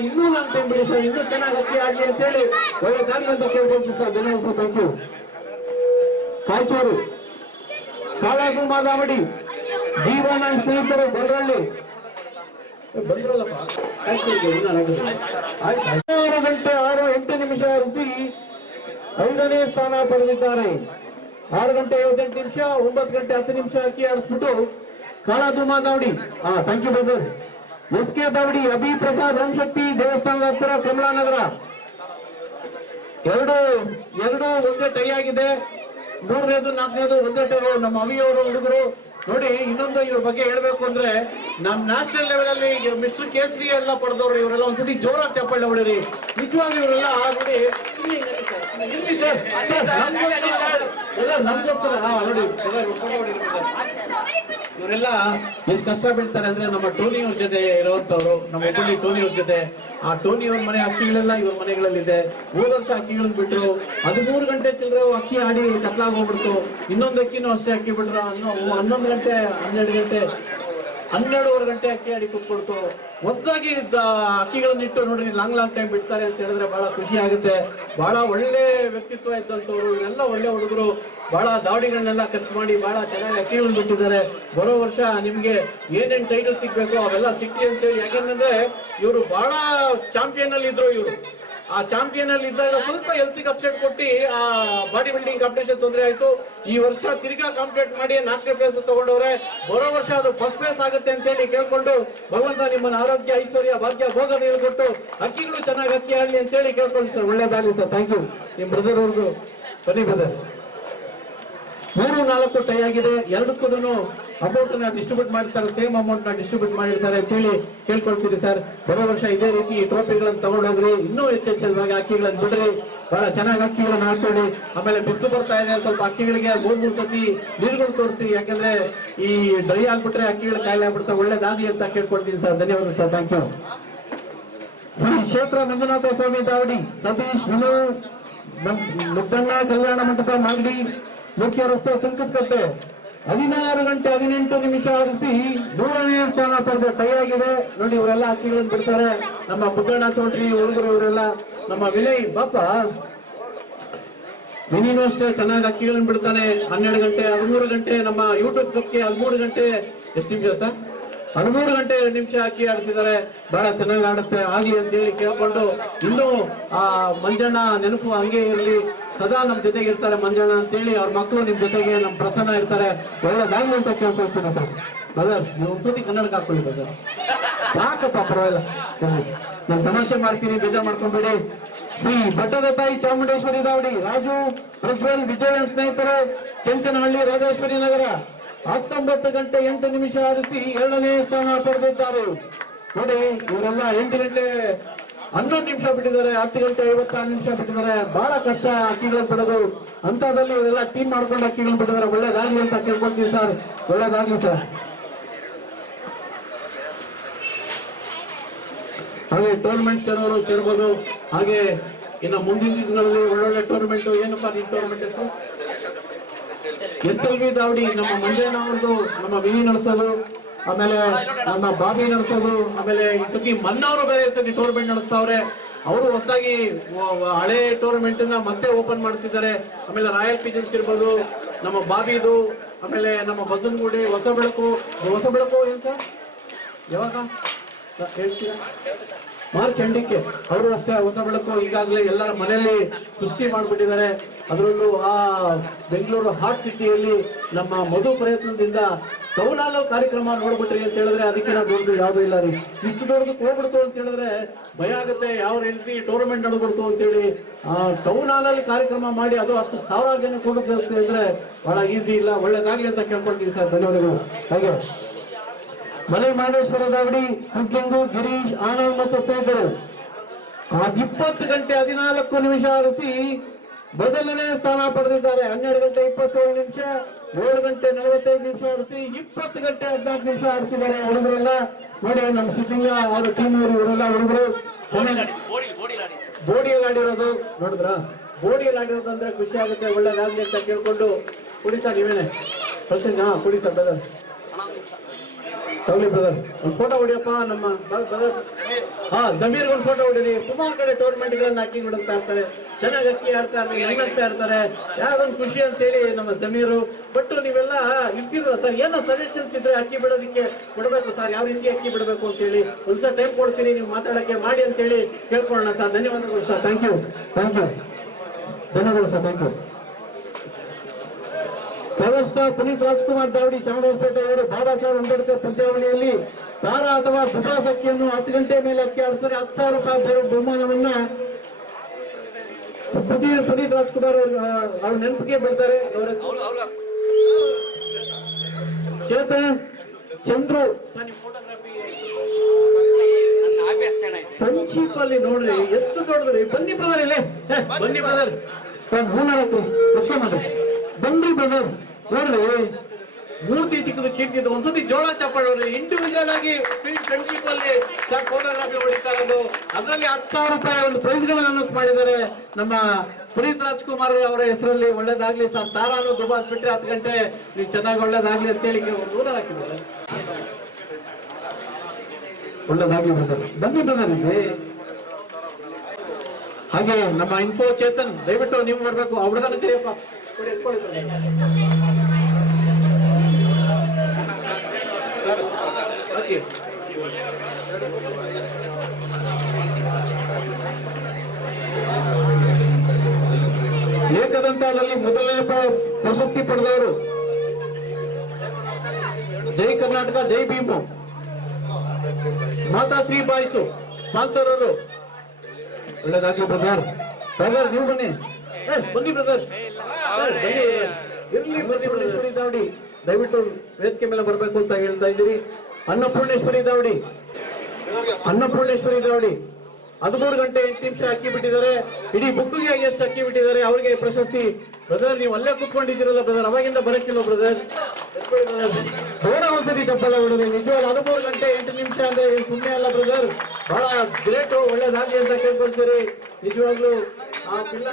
ಇನ್ನೂ ನಾನು ಟೈಮ್ ಬಿಡಿ ಸರ್, ಇನ್ನೂ ಚೆನ್ನಾಗಿ ಅಕ್ಕಿ ಆಗಲಿ ಅಂತ ಹೇಳಿ ಒಳ್ಳೆದಾಗಲಿ ಅಂತ ಕೇಳ್ಕೊಳ್ತೀನಿ ಸರ್. ಧನ್ಯವಾದ ಸರ್, ಥ್ಯಾಂಕ್ ಯು. ಕಾಯ್ಚೂರು ಕಾಳಾಗು ಮಾದಾವಡಿ ಜೀವನ ಸ್ನೇಹಿತರು ಗೊಲ್ಲರಳ್ಳಿ 16 ಗಂಟೆ 6:08 ನಿಮಿಷ ಆರಿಸಿ 5ನೇ ಸ್ಥಾನ ಪಡೆದಿದ್ದಾರೆ. 6 ಗಂಟೆ 58 ನಿಮಿಷ 9 ಗಂಟೆ 10 ನಿಮಿಷ ಅಕ್ಕಿ ಆಡಿಸ್ಬಿಟ್ಟು ಕಾಳಾದು ಮಾದಾವಡಿ. Thank you brother. SK ದಾವಡಿ ಅಭಿ ಪ್ರಸಾದ್ ಓಂಶಕ್ತಿ ದೇವಸ್ಥಾನದ ಹತ್ತಿರ ಕಮಲಾನಗರ 2 ಒಂದೇ ಟೈ ಆಗಿದೆ. 3ನೇದು 4ನೇದು ಒಂದೇ ಟೈ. ನಮ್ಮ ಅವಿಯವರು ಹುಡುಗರು ನೋಡಿ. ಇನ್ನೊಂದು ಇವ್ರ ಬಗ್ಗೆ ಹೇಳ್ಬೇಕು ಅಂದ್ರೆ, ನಮ್ ನ್ಯಾಷನಲ್ ಲೆವೆಲ್ ಅಲ್ಲಿ ಮಿಸ್ಟರ್ ಕೇಸರಿ ಎಲ್ಲ ಪಡೆದವ್ರು ಇವರೆಲ್ಲ ಒಂದ್ಸತಿ ಜೋರಾಗಿ ಚಪ್ಪಾಳೆ ಹೊಡಿರಿ. ನಿಜವಾಗಿ ಇವರೆಲ್ಲ ನೋಡಿ ಇಲ್ಲಿ ಸರ್ ನಮ್ಗೋಸ್ಕರ ನೋಡಿ ಇವರೆಲ್ಲ ಎಷ್ಟು ಕಷ್ಟ ಬೀಳ್ತಾರೆ ಅಂದ್ರೆ, ನಮ್ಮ ಟೋನಿ ಅವ್ರ ಜೊತೆ ಇರುವಂತವ್ರು, ನಮ್ಮ ಹುಬ್ಬಳ್ಳಿ ಟೋನಿ ಅವ್ರ ಜೊತೆ. ಆ ಟೋನಿ ಅವ್ರ ಮನೆ ಅಕ್ಕಿಗಳೆಲ್ಲ ಇವ್ರ ಮನೆಗಳಲ್ಲಿದೆ. 3 ವರ್ಷ ಅಕ್ಕಿಗಳನ್ನ ಬಿಟ್ರು. 13 ಗಂಟೆ ಚಿಲ್ಲರೆ ಅಕ್ಕಿ ಆಡಿ ಕತ್ಲಾಗ ಹೋಗ್ಬಿಡ್ತು. ಇನ್ನೊಂದು ಅಕ್ಕಿನೂ ಅಷ್ಟೇ ಅಕ್ಕಿ ಬಿಟ್ರು. 11 ಗಂಟೆ 12 ಗಂಟೆ 12:30 ಗಂಟೆ ಅಕ್ಕಿ ಆಡಿ ಕೂತ್ಕೊಳ್ತು. ಹೊಸದಾಗಿ ಅಕ್ಕಿಗಳನ್ನ ಇಟ್ಟು ನೋಡ್ರಿ ಲಾಂಗ್ ಟೈಮ್ ಬಿಡ್ತಾರೆ ಅಂತ ಹೇಳಿದ್ರೆ ಬಹಳ ಖುಷಿ ಆಗುತ್ತೆ. ಬಹಳ ಒಳ್ಳೆ ವ್ಯಕ್ತಿತ್ವ ಇದ್ದಂತವ್ರು ಇವರೆಲ್ಲ, ಒಳ್ಳೆ ಹುಡುಗರು. ಬಹಳ ದಾವಡಿಗಳನ್ನೆಲ್ಲ ಖರ್ಚು ಮಾಡಿ ಬಹಳ ಚೆನ್ನಾಗಿ ಅಕ್ಕಿಗಳನ್ನ ಬಿಟ್ಟಿದ್ದಾರೆ. ಬರೋ ವರ್ಷ ನಿಮ್ಗೆ ಏನೇನ್ ಟೈಟಲ್ ಸಿಗ್ಬೇಕು ಅವೆಲ್ಲ ಸಿಕ್ಲಿ ಅಂತೇಳಿ. ಯಾಕಂದ್ರೆ ಇವರು ಬಹಳ ಚಾಂಪಿಯನ್ ಅಲ್ಲಿ ಇದ್ರು. ಇವರು ಆ ಚಾಂಪಿಯನ್ ಅಲ್ಲಿ ಇದ್ದಾಗ ಸ್ವಲ್ಪ ಹೆಲ್ತಿಗೆ ಅಪ್ಸೆಟ್ ಕೊಟ್ಟು ಆ ಬಾಡಿ ಬಿಲ್ಡಿಂಗ್ ಕಾಂಪಿಟೇಷನ್ ತೊಂದರೆ ಆಯ್ತು. ಈ ವರ್ಷ ತಿರ್ಗಾ ಕಾಂಪಿಟೇಟ್ ಮಾಡಿ 4ನೇ ಪ್ಲೇಸ್ ತಗೊಂಡವ್ರೆ. ಬರೋ ವರ್ಷ ಅದು ಫಸ್ಟ್ ಪ್ಲೇಸ್ ಆಗುತ್ತೆ ಅಂತ ಹೇಳಿ ಕೇಳ್ಕೊಂಡು ಭಗವಂತ ನಿಮ್ಮನ್ನ ಆರೋಗ್ಯ ಐಶ್ವರ್ಯ ಭಾಗ್ಯ ಭೋಗ ಕೊಟ್ಟು ಅಕ್ಕಿಗಳು ಚೆನ್ನಾಗಿ ಅಕ್ಕಿ ಆಡ್ಲಿ ಅಂತ ಹೇಳಿ ಕೇಳ್ಕೊಂಡು ಸರ್. ಒಳ್ಳೇದಾಗಲಿ ಸರ್, ಥ್ಯಾಂಕ್ ಯು. ನಿಮ್ ಬ್ರದರ್ ಅವ್ರಿಗೂ ಬನ್ನಿ ಬ್ರದರ್. 3-4 ಟೈ ಆಗಿದೆ. 2ಕ್ಕೂ ಅಮೌಂಟ್ ನ ಡಿಸ್ಟ್ರಿಬ್ಯೂಟ್ ಮಾಡಿರ್ತಾರೆ, ಸೇಮ್ ಅಮೌಂಟ್ ನ ಡಿಸ್ಟ್ರಿಬ್ಯೂಟ್ ಮಾಡಿರ್ತಾರೆ ಅಂತ ಹೇಳಿ ಕೇಳ್ಕೊಳ್ತೀರಿ ಸರ್. ಬರೋ ವರ್ಷ ಇದೇ ರೀತಿ ಟ್ರೋಫಿಗಳನ್ನು ತಗೊಂಡೋಗ್ರಿ. ಇನ್ನೂ ಹೆಚ್ಚೆಚ್ಚಾಗಿ ಅಕ್ಕಿಗಳನ್ನು ಬಿಡ್ರಿ. ಬಹಳ ಚೆನ್ನಾಗಿ ಅಕ್ಕಿಗಳನ್ನ ಆಡ್ಕೊಳ್ಳಿ. ಆಮೇಲೆ ಬಿಸಿಲು ಬರ್ತಾ ಇದೆ, ಸ್ವಲ್ಪ ಅಕ್ಕಿಗಳಿಗೆ 3 ಸತಿ ನೀರುಗಳು ತೋರಿಸಿ. ಯಾಕಂದ್ರೆ ಈ ಡ್ರೈ ಆಗ್ಬಿಟ್ರೆ ಅಕ್ಕಿಗಳು ಕಾಯಿಲೆ ಆಗ್ಬಿಡ್ತಾರೆ. ಒಳ್ಳೇದಾಗ್ಲಿ ಅಂತ ಕೇಳ್ಕೊಳ್ತೀನಿ ಸರ್. ಧನ್ಯವಾದ ಸರ್, ಥ್ಯಾಂಕ್ ಯು. ಶ್ರೀ ಕ್ಷೇತ್ರ ಮಂಜುನಾಥ ಸ್ವಾಮಿ ದಾವಡಿ ಸತೀಶ್ ವಿನೋದ್ ಮುದ್ದಣ್ಣ ಕಲ್ಯಾಣ ಮಂಟಪ ಮಾಗಡಿ ಮುಖ್ಯ ರಸ್ತೆ ಸಂಕಟಕಟ್ಟೆ 16 ಗಂಟೆ 18 ನಿಮಿಷ ಆರಿಸಿ 3ನೇ ಸ್ಥಾನ ಪಡೆದ ಟೈ ಆಗಿದೆ. ನೋಡಿ ಇವರೆಲ್ಲ ಅಕ್ಕಿಗಳನ್ನು ಬಿಡ್ತಾರೆ. ನಮ್ಮ ಮುದ್ದಣ್ಣ ಚೌಟ್ರಿ ಹುಡುಗರು ಇವರೆಲ್ಲ. ನಮ್ಮ ವಿನಯ್ ಬಾಪ ವಿನೀನು ಅಷ್ಟೇ ಚೆನ್ನಾಗಿ ಅಕ್ಕಿಗಳನ್ನು ಬಿಡ್ತಾನೆ. 12 ಗಂಟೆ 13 ಗಂಟೆ ನಮ್ಮ ಯೂಟ್ಯೂಬ್ ಬಗ್ಗೆ 13 ಗಂಟೆ ಎಷ್ಟು ನಿಮಿಷ ಸರ್? 13 ಗಂಟೆ 2 ನಿಮಿಷ ಅಕ್ಕಿ ಆಡಿಸಿದ್ದಾರೆ. ಬಹಳ ಚೆನ್ನಾಗಿ ಆಡುತ್ತೆ ಆಗ್ಲಿ ಅಂತ ಹೇಳಿ ಕೇಳ್ಕೊಂಡು, ಇನ್ನೂ ಆ ಮಂಜಣ್ಣ ನೆನಪು ಹಂಗೆ ಇರಲಿ, ಸದಾ ನಮ್ ಜೊತೆಗೆ ಇರ್ತಾರೆ ಮಂಜಣ್ಣ ಅಂತೇಳಿ. ಅವ್ರ ಮಕ್ಕಳು ನಿಮ್ ಜೊತೆಗೆ ನಮ್ ಪ್ರಸನ್ನ ಇರ್ತಾರೆ. ಒಳ್ಳೆದಾಗ್ಲಿ ಅಂತ ಕೇಳ್ಕೊಳ್ತೀನಿ ಸರ್. ಬ್ರದರ್ ನೀವು ಒಂದ್ಸತಿ ಕನ್ನಡಕ್ಕೆ ಹಾಕೊಳ್ಳಿ ಬ್ರದರ್, ಸಾಕಪ್ಪ ಪರವಾಗಿಲ್ಲ. ನಾನು ತಮಾಷೆ ಮಾಡ್ತೀನಿ, ಬೇಜಾರು ಮಾಡ್ಕೊಂಡ್ಬೇಡಿ. ಶ್ರೀ ಬೆಟ್ಟದ ತಾಯಿ ಚಾಮುಂಡೇಶ್ವರಿ ದಾವಡಿ ರಾಜು ಪ್ರಜ್ವಲ್ ವಿಜಯ್ ಸ್ನೇಹಿತರು ಕೆಂಚನಹಳ್ಳಿ ರಾಜೇಶ್ವರಿ ನಗರ 19 ಗಂಟೆ 8 ನಿಮಿಷ ಆರಿಸಿ 2ನೇ ಸ್ಥಾನ ಪಡೆದಿದ್ದಾರೆ. ನೋಡಿ ಇವರೆಲ್ಲ 8 ಗಂಟೆ 11 ನಿಮಿಷ ಬಿಟ್ಟಿದ್ದಾರೆ, 10 ಗಂಟೆ 56 ನಿಮಿಷ ಬಿಟ್ಟಿದ್ದಾರೆ. ಬಹಳ ಕಷ್ಟ ಅಕ್ಕಿಗಳನ್ನು ಬಿಡೋದು. ಅಂತದಲ್ಲಿ ಇವರೆಲ್ಲ ಟೀಮ್ ಮಾಡ್ಕೊಂಡು ಅಕ್ಕಿಗಳನ್ನು ಬಿಟ್ಟಿದ್ದಾರೆ. ಒಳ್ಳೇದಾಗ್ಲಿ ಅಂತ ಕೇಳ್ಕೊಳ್ತೀವಿ ಸರ್, ಒಳ್ಳೇದಾಗ್ಲಿ ಸರ್. ಹಾಗೆ ಟೂರ್ನಮೆಂಟ್ ಜನರು ಸೇರ್ಬೋದು. ಹಾಗೆ ಇನ್ನು ಮುಂದಿನ ದಿನಗಳಲ್ಲಿ ಒಳ್ಳೊಳ್ಳೆ ಟೂರ್ನಮೆಂಟ್, ಏನಪ್ಪಾ ಈ ಟೂರ್ನಮೆಂಟ್ ಹೆಸರು SLV ದಾವಡಿ, ನಮ್ಮ ಮಂಜಯ್ಯನ ಅವ್ರದ್ದು, ನಮ್ಮ ವಿನಿ ನಡೆಸೋದು, ಆಮೇಲೆ ನಮ್ಮ ಬಾಬಿ ನಡೆಸೋದು, ಆಮೇಲೆ ಈ ಸತಿ ಮನ್ನವರು ಬೇರೆ ಸತಿ ಟೂರ್ನಮೆಂಟ್ ನಡೆಸ್ತಾವ್ರೆ. ಅವರು ಹೊಸದಾಗಿ ಹಳೆ ಟೂರ್ನಮೆಂಟ್ ಮತ್ತೆ ಓಪನ್ ಮಾಡ್ತಿದ್ದಾರೆ. ಆಮೇಲೆ ರಾಯಲ್ ಪಿಜನ್ಸ್ ಇರ್ಬೋದು, ನಮ್ಮ ಬಾಬಿದು, ಆಮೇಲೆ ನಮ್ಮ ಬಸವನಗುಡಿ, ಹೊಸ ಬೆಳಕು ಏನ್ ಸರ್ ಯಾವಾಗ ಹೇಳ್ತೀರಾ? ಮಾರ್ಚ್ ಎಂಡಿಗೆ ಅವರು ಅಷ್ಟೇ ಹೊಸ ಬೆಳಕು ಈಗಾಗಲೇ ಎಲ್ಲರ ಮನೆಯಲ್ಲಿ ಸೃಷ್ಟಿ ಮಾಡಿಬಿಟ್ಟಿದ್ದಾರೆ. ಅದರಲ್ಲೂ ಆ ಬೆಂಗಳೂರು ಹಾಟ್ ಸಿಟಿಯಲ್ಲಿ ನಮ್ಮ ಮಧು ಪ್ರಯತ್ನದಿಂದ ಟೌನ್ ಕಾರ್ಯಕ್ರಮ ನೋಡ್ಬಿಟ್ರಿ ಅಂತ ಹೇಳಿದ್ರೆ ಅದಕ್ಕಿಂತ ದೊಡ್ಡದು ಯಾವ್ದು ಇಲ್ಲ ರೀ. ಇಷ್ಟು ದೊಡ್ಡದಕ್ಕೆ ಹೋಗ್ಬಿಡ್ತು ಅಂತ ಹೇಳಿದ್ರೆ ಭಯ ಆಗುತ್ತೆ. ಯಾವ ರೀತಿ ಟೂರ್ನಮೆಂಟ್ ನಡೆದ್ಬಿಡ್ತು ಅಂತೇಳಿ ಟೌನ್ ಹಾಲಲ್ಲಿ ಕಾರ್ಯಕ್ರಮ ಮಾಡಿ ಅದು 10,000 ಜನ ಕೊಡುತ್ತೆ ಅಂದ್ರೆ ಬಹಳ ಈಸಿ ಇಲ್ಲ. ಒಳ್ಳೇದಾಗ್ಲಿ ಅಂತ ಕೇಳ್ಕೊಳ್ತೀವಿ ಸರ್, ಧನ್ಯವಾದಗಳು. ಹಾಗೆ ಮಲೆ ಮಹೇಶ್ವರ ದಾವಡಿ, ಕುಡ್ಲಿಂಗು, ಗಿರೀಶ್, ಆನಂದ್ ಮತ್ತು ಸ್ನೇಹಿತರು 20 ಗಂಟೆ 14 ನಿಮಿಷ ಆರಿಸಿ ಮೊದಲನೇ ಸ್ಥಾನ ಪಡೆದಿದ್ದಾರೆ. 12 ಗಂಟೆ 27 ನಿಮಿಷ, 7 ಗಂಟೆ 45 ನಿಮಿಷ ಆರಿಸಿ 20 ಗಂಟೆ 14 ನಿಮಿಷ ಆರಿಸಿದ್ದಾರೆ ಹುಡುಗರೆಲ್ಲ. ನೋಡಿ ನಮ್ಮ ಸಿದ್ದಿಂಗ ಅವರ ಟೀಮ್ ಇವರೆಲ್ಲ ಹುಡುಗರು ಬೋಡಿಯಲ್ಲಿ ಆಡಿರೋದು ನೋಡಿದ್ರ. ಬೋಡಿಯಲ್ಲಿ ಆಡಿರೋದು ಅಂದ್ರೆ ಖುಷಿ ಆಗುತ್ತೆ. ಒಳ್ಳೇದಾಗ್ಲಿ ಅಂತ ಕೇಳ್ಕೊಂಡು ಕುಡಿತಾ ನೀವೇನೆ ಕುಡಿತಾ ಬ್ರದರ್, ತಗೊಳ್ಳಿ ಬ್ರದರ್ ಒಂದು ಫೋಟೋ ಹೊಡಿಯಪ್ಪ ನಮ್ಮ ಬ್ರದರ್. ಜಮೀರ್ ಒಂದು ಫೋಟೋ ಹೊಡಿರಿ. ಸುಮಾರು ಕಡೆ ಟೂರ್ನಮೆಂಟ್ ಗಳನ್ನ ಅಕ್ಕಿ ಬಿಡುತ್ತಾ ಇರ್ತಾರೆ, ಚೆನ್ನಾಗಿ ಅಕ್ಕಿ ಆಡ್ತಾರೆ, ಹೆಂಗಡ್ತಾ ಇರ್ತಾರೆ. ಯಾವ್ದೊಂದು ಖುಷಿ ಅಂತೇಳಿ ನಮ್ಮ ಜಮೀರು. ಬಟ್ ನೀವೆಲ್ಲ ಇರ್ತಿರಲ್ಲ ಸರ್, ಏನೋ ಸಜೆಷನ್ಸ್ ಇದ್ರೆ ಅಕ್ಕಿ ಬಿಡೋದಕ್ಕೆ ಬಿಡಬೇಕು ಸರ್, ಯಾವ ರೀತಿ ಅಕ್ಕಿ ಬಿಡಬೇಕು ಅಂತೇಳಿ ಒಂದ್ಸಲ ಟೈಮ್ ಕೊಡ್ತೀನಿ, ನೀವು ಮಾತಾಡಕ್ಕೆ ಮಾಡಿ ಅಂತೇಳಿ ಕೇಳ್ಕೊಳ್ಳೋಣ ಸರ್. ಧನ್ಯವಾದಗಳು ಸರ್, ಥ್ಯಾಂಕ್ ಯು ಧನ್ಯವಾದಗಳು sir, thank you. Power star Puneeth Rajkumar ದಾವಡಿ, ಚಾಮರಾಜಪೇಟೆ ಅವರು ಬಾಬಾ ಸಾಹೇಬ್ ಅಂಬೇಡ್ಕರ್ ಪಂದ್ಯಾವಳಿಯಲ್ಲಿ ತಾರಾ ಅಥವಾ ದುಬಾಸ್ ಅಕ್ಕಿಯನ್ನು 10 ಗಂಟೆ ಮೇಲೆ ಅಕ್ಕಿ ಆಡಿಸಿದರೆ 10,000 ರೂಪಾಯಿ ಬಹುಮಾನವನ್ನ ಪುನೀತ್ ರಾಜ್ಕುಮಾರ್ ಅವ್ರ ನೆನಪಿಗೆ ಬಿಡ್ತಾರೆ. ಚೇತನ್ ಚಂದ್ರು ಸಂಚೀಪಲ್ಲಿ ನೋಡ್ರಿ ಎಷ್ಟು ದೊಡ್ಡದ್ರಿ. ಬನ್ನಿ ಬ್ರದರ್, ಇಲ್ಲೇ ಬನ್ನಿ ಬ್ರದರ್, ಬನ್ನಿ ಬ್ರದರ್ ನೋಡ್ರಿ. ಮೂರ್ತಿ ಸಿಕ್ಕದು ಕೀರ್ತಿದ್ದು. ಒಂದ್ಸತಿ ಜೋಳ ಚಪ್ಪಾಳೆ ನೋಡ್ರಿ. ಇಂಡಿವಿಜುವಲ್ ಆಗಿ ಫ್ರೆಂಡ್ಶಿಪ್ ಅಲ್ಲಿ ಫೋಟೋಗ್ರಾಫಿ ಹೊಡಿತಾ ಇರೋದು. ಅದರಲ್ಲಿ 10,000 ರೂಪಾಯಿ ಒಂದು ಪ್ರೈಸ್ ಗಳನ್ನ ಅನೌನ್ಸ್ ಮಾಡಿದ್ದಾರೆ ನಮ್ಮ ಪುನೀತ್ ರಾಜ್ಕುಮಾರ್ ಅವರ ಹೆಸರಲ್ಲಿ. ಒಳ್ಳೇದಾಗ್ಲಿ ಸರ್. ತಾರಾನು ದುಬಾಸ್ ಬಿಟ್ರೆ 10 ಗಂಟೆ ನೀವು ಚೆನ್ನಾಗಿ ಒಳ್ಳೇದಾಗ್ಲಿ ಅಂತ ಹೇಳಿ ದೂರ ಹಾಕಿದ್ದಾರೆ. ಒಳ್ಳೇದಾಗ್ಲಿ ಬ್ರದರ್, ಬನ್ನಿ ಬ್ರದರ್ ಇಲ್ಲಿ. ಹಾಗೆ ನಮ್ಮ ಇನ್ಫೋ ಚೇತನ್ ದಯವಿಟ್ಟು ನೀವು ಬರ್ಬೇಕು. ಆ ಹುಡುಗನ ಕರಿಯಪ್ಪ. ಏಕದಂತದಲ್ಲಿ ಮೊದಲನೇ ಪ್ರಶಸ್ತಿ ಪಡೆದವರು ಜೈ ಕರ್ನಾಟಕ, ಜೈ ಭೀಮು, ಮಾತಾಶ್ರೀ ಬಾಯ್ಸು ಸ್ಪಾನ್ಸರ್ ಅವರು. ಒಳ್ಳೇದಾಗ್ಲಿ ಬ್ರದರ್. ಬ್ರದರ್ ನೀವು ಬನ್ನಿ, ಬನ್ನಿ ಬ್ರದರ್, ಇರ್ಲಿ ಬನ್ನಿ ದಾವಡಿ. ದಯವಿಟ್ಟು ವೇದಿಕೆ ಮೇಲೆ ಬರ್ಬೇಕು ಅಂತ ಹೇಳ್ತಾ ಇದ್ದೀರಿ. ಅನ್ನಪೂರ್ಣೇಶ್ವರಿ ದಾವಡಿ 13 ಗಂಟೆ 8 ನಿಮಿಷ ಅಕ್ಕಿ ಬಿಟ್ಟಿದ್ದಾರೆ. ಇಡೀ ಬುಕ್ಕಿಗೆ ಎಷ್ಟು ಅಕ್ಕಿ ಬಿಟ್ಟಿದ್ದಾರೆ ಅವರಿಗೆ ಪ್ರಶಸ್ತಿ. ಬ್ರದರ್ ನೀವು ಅಲ್ಲೇ ಕುತ್ಕೊಂಡಿದ್ದೀರಲ್ಲ ಬ್ರದರ್, ಅವಾಗಿಂದ ಬರಕ್ಕಿಲ್ಲ ಬ್ರದರ್. ಬೇಡ ಒಂದ್ಸತಿ ಚಪ್ಪಲ ಬಿಡೋದು. ನಿಜವಾಗ್ಲೂ 13 ಗಂಟೆ 8 ನಿಮಿಷ ಅಂದ್ರೆ ಸುಮ್ಮನೆ ಅಲ್ಲ ಬ್ರದರ್, ಬಹಳ ಗ್ರೇಟ್. ಒಳ್ಳೇದಾಗ್ಲಿ ಅಂತ ಕೇಳ್ಕೊಳ್ತೀರಿ. ನಿಜವಾಗ್ಲೂ ಆ ಪಿಲ್ಲ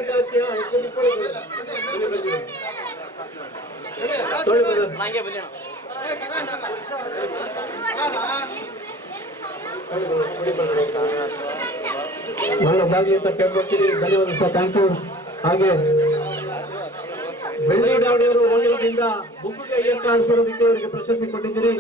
ಒಳ್ಳೇದಾಗ್ಲಿ ಅಂತ ಕೇಳ್ಕೊಳ್ತೀರಿ. ಧನ್ಯವಾದ ಸರ್, ಥ್ಯಾಂಕ್ ಯು. ಹಾಗೆ ಬೆಳ್ಳಿ ದಾವಡಿಯವರು ಒಳ್ಳೆಯದಿಂದ ಬುಕ್ಕಿಗೆ ಎಷ್ಟು ಆಡಿಸೋದಕ್ಕೆ ಇವರಿಗೆ ಪ್ರಶಸ್ತಿ ಕೊಟ್ಟಿದ್ದೀರಿ.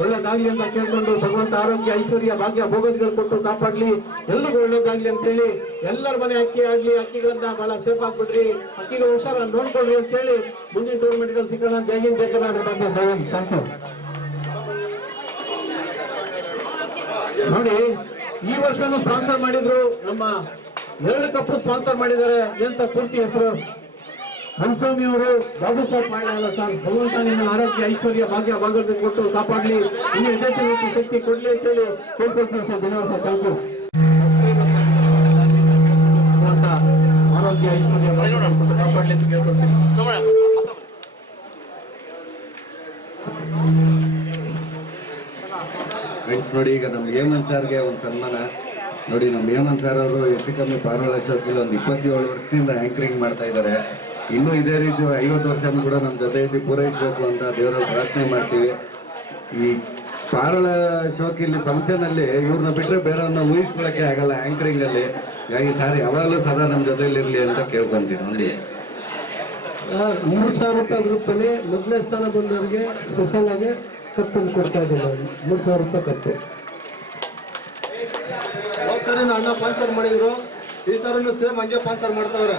ಒಳ್ಳೇದಾಗ್ಲಿ ಅಂತ ಕೇಳ್ಕೊಂಡು ಭಗವಂತ ಆರೋಗ್ಯ, ಐಶ್ವರ್ಯ, ಭಾಗ್ಯ, ಭೋಗದಿಗಳು ಕೊಟ್ಟು ಕಾಪಾಡ್ಲಿ. ಎಲ್ರಿಗೂ ಒಳ್ಳೇದಾಗ್ಲಿ ಅಂತೇಳಿ ಎಲ್ಲರ ಮನೆ ಅಕ್ಕಿ ಆಗ್ಲಿ, ಅಕ್ಕಿಗಳನ್ನ ಬಹಳ ಸೇಫ್ ಆಗ್ಬಿಡ್ರಿ, ಅಕ್ಕಿಗಳು ಹುಷಾರ ನೋಡ್ಕೊಳ್ರಿ ಅಂತ ಹೇಳಿ ಮುಂದಿನ ಟೂರ್ನಮೆಂಟ್ ಗಳು ಸಿಗೋಣ. ಜೈ ಹಿಂದ್, ಜೈ ಕರ್ನಾಟಕ. Thank you. ನೋಡಿ ಈ ವರ್ಷನೂ ಸ್ಪಾನ್ಸರ್ ಮಾಡಿದ್ರು. ನಮ್ಮ 2 ಕಪ್ ಸ್ಪಾನ್ಸರ್ ಮಾಡಿದ್ದಾರೆ. ಎಂತ ಪೂರ್ತಿ ಹೆಸರು ಹಂಸ್ವಾಮಿ ಅವರು ಬಾಬು ಸಾಹೇಬ್ ಮಾಡಲ್ಲ ಸರ್, ಭಗವಂತ ನಿಮ್ಮ ಆರೋಗ್ಯ ಐಶ್ವರ್ಯ ಭಾಗ್ಯ ಭಾಗವತ ಕೊಟ್ಟು ಕಾಪಾಡಲಿ, ಇನ್ನು ಯಶಸ್ವಿ ಶಕ್ತಿ ಕೊಡ್ಲಿ ಅಂತ ಹೇಳಿ ಕೇಳ್ಕೊಳ್ತೀನಿ ಸರ್. ಧನ್ಯವಾದ ಸರ್. Thank you. ಭಗವಂತ ಆರೋಗ್ಯ ಐಶ್ವರ್ಯ ಭಾಗ್ಯ ಕೊಟ್ಟು ಕಾಪಾಡಲಿ ಅಂತ ಕೇಳ್ಕೊಳ್ತೀನಿ. ಫ್ರೆಂಡ್ಸ್ ನೋಡಿ, ಈಗ ನಮ್ಮ ಹೇಮಂತ್ ಸರ್ಗೆ ಒಂದು ಸನ್ಮಾನ ನೋಡಿ. ನಮ್ಮ ಹೇಮಂತ್ ಸರ್ ಅವರು ಹೆಚ್ಚು ಕಮ್ಮಿ ಪಾರೋಳ ಶೋಕಿಲ್ ಒಂದು 27 ವರ್ಷದಿಂದ ಆಂಕರಿಂಗ್ ಮಾಡ್ತಾ ಇದ್ದಾರೆ. ಇನ್ನೂ ಇದೇ ರೀತಿ 50 ವರ್ಷನೂ ಕೂಡ ನಮ್ಮ ಜೊತೆ ಇದ್ದು ಪೂರೈಸಬೇಕು ಅಂತ ದೇವರಲ್ಲಿ ಪ್ರಾರ್ಥನೆ ಮಾಡ್ತೀವಿ. ಈ ಪಾರೋಳ ಶೋಕಿಲಿ ಫಂಕ್ಷನ್ ಅಲ್ಲಿ ಇವ್ರನ್ನ ಬಿಟ್ಟರೆ ಬೇರೆಯವ್ರನ್ನ ಊಹಿಸ್ಕೊಳ್ಳೋಕ್ಕೆ ಆಗಲ್ಲ ಆಂಕರಿಂಗ್ ಅಲ್ಲಿ. ಹಾಗಾಗಿ ಸರ್ ಯಾವಾಗಲೂ ಸದಾ ನಮ್ಮ ಜೊತೆಲಿ ಇರಲಿ ಅಂತ ಕೇಳ್ಕೊಂತೀವಿ. ನೋಡಿ 3,000 ರೂಪಾಯಿ ಗ್ರೂಪಲ್ಲಿ ಮೊದಲನೇ ಸ್ಥಾನ ಬಂದವರಿಗೆ ಸ್ಪೆಷಲ್ ಆಗಿ ಕಪ್ಪನ್ನು ಕೊಡ್ತಾ ಇದ್ದೀವಿ. 3,000 ರೂಪಾಯಿ ಕಪ್ಪು. ಹೋದ್ ಸರಿ ಅಣ್ಣ ಸ್ಪಾನ್ಸರ್ ಮಾಡಿದ್ರು, ಈ ಸರಿ ಸೇಮ್ ಹಂಗೆ ಸ್ಪಾನ್ಸರ್ ಮಾಡ್ತಾವ್ರೆ.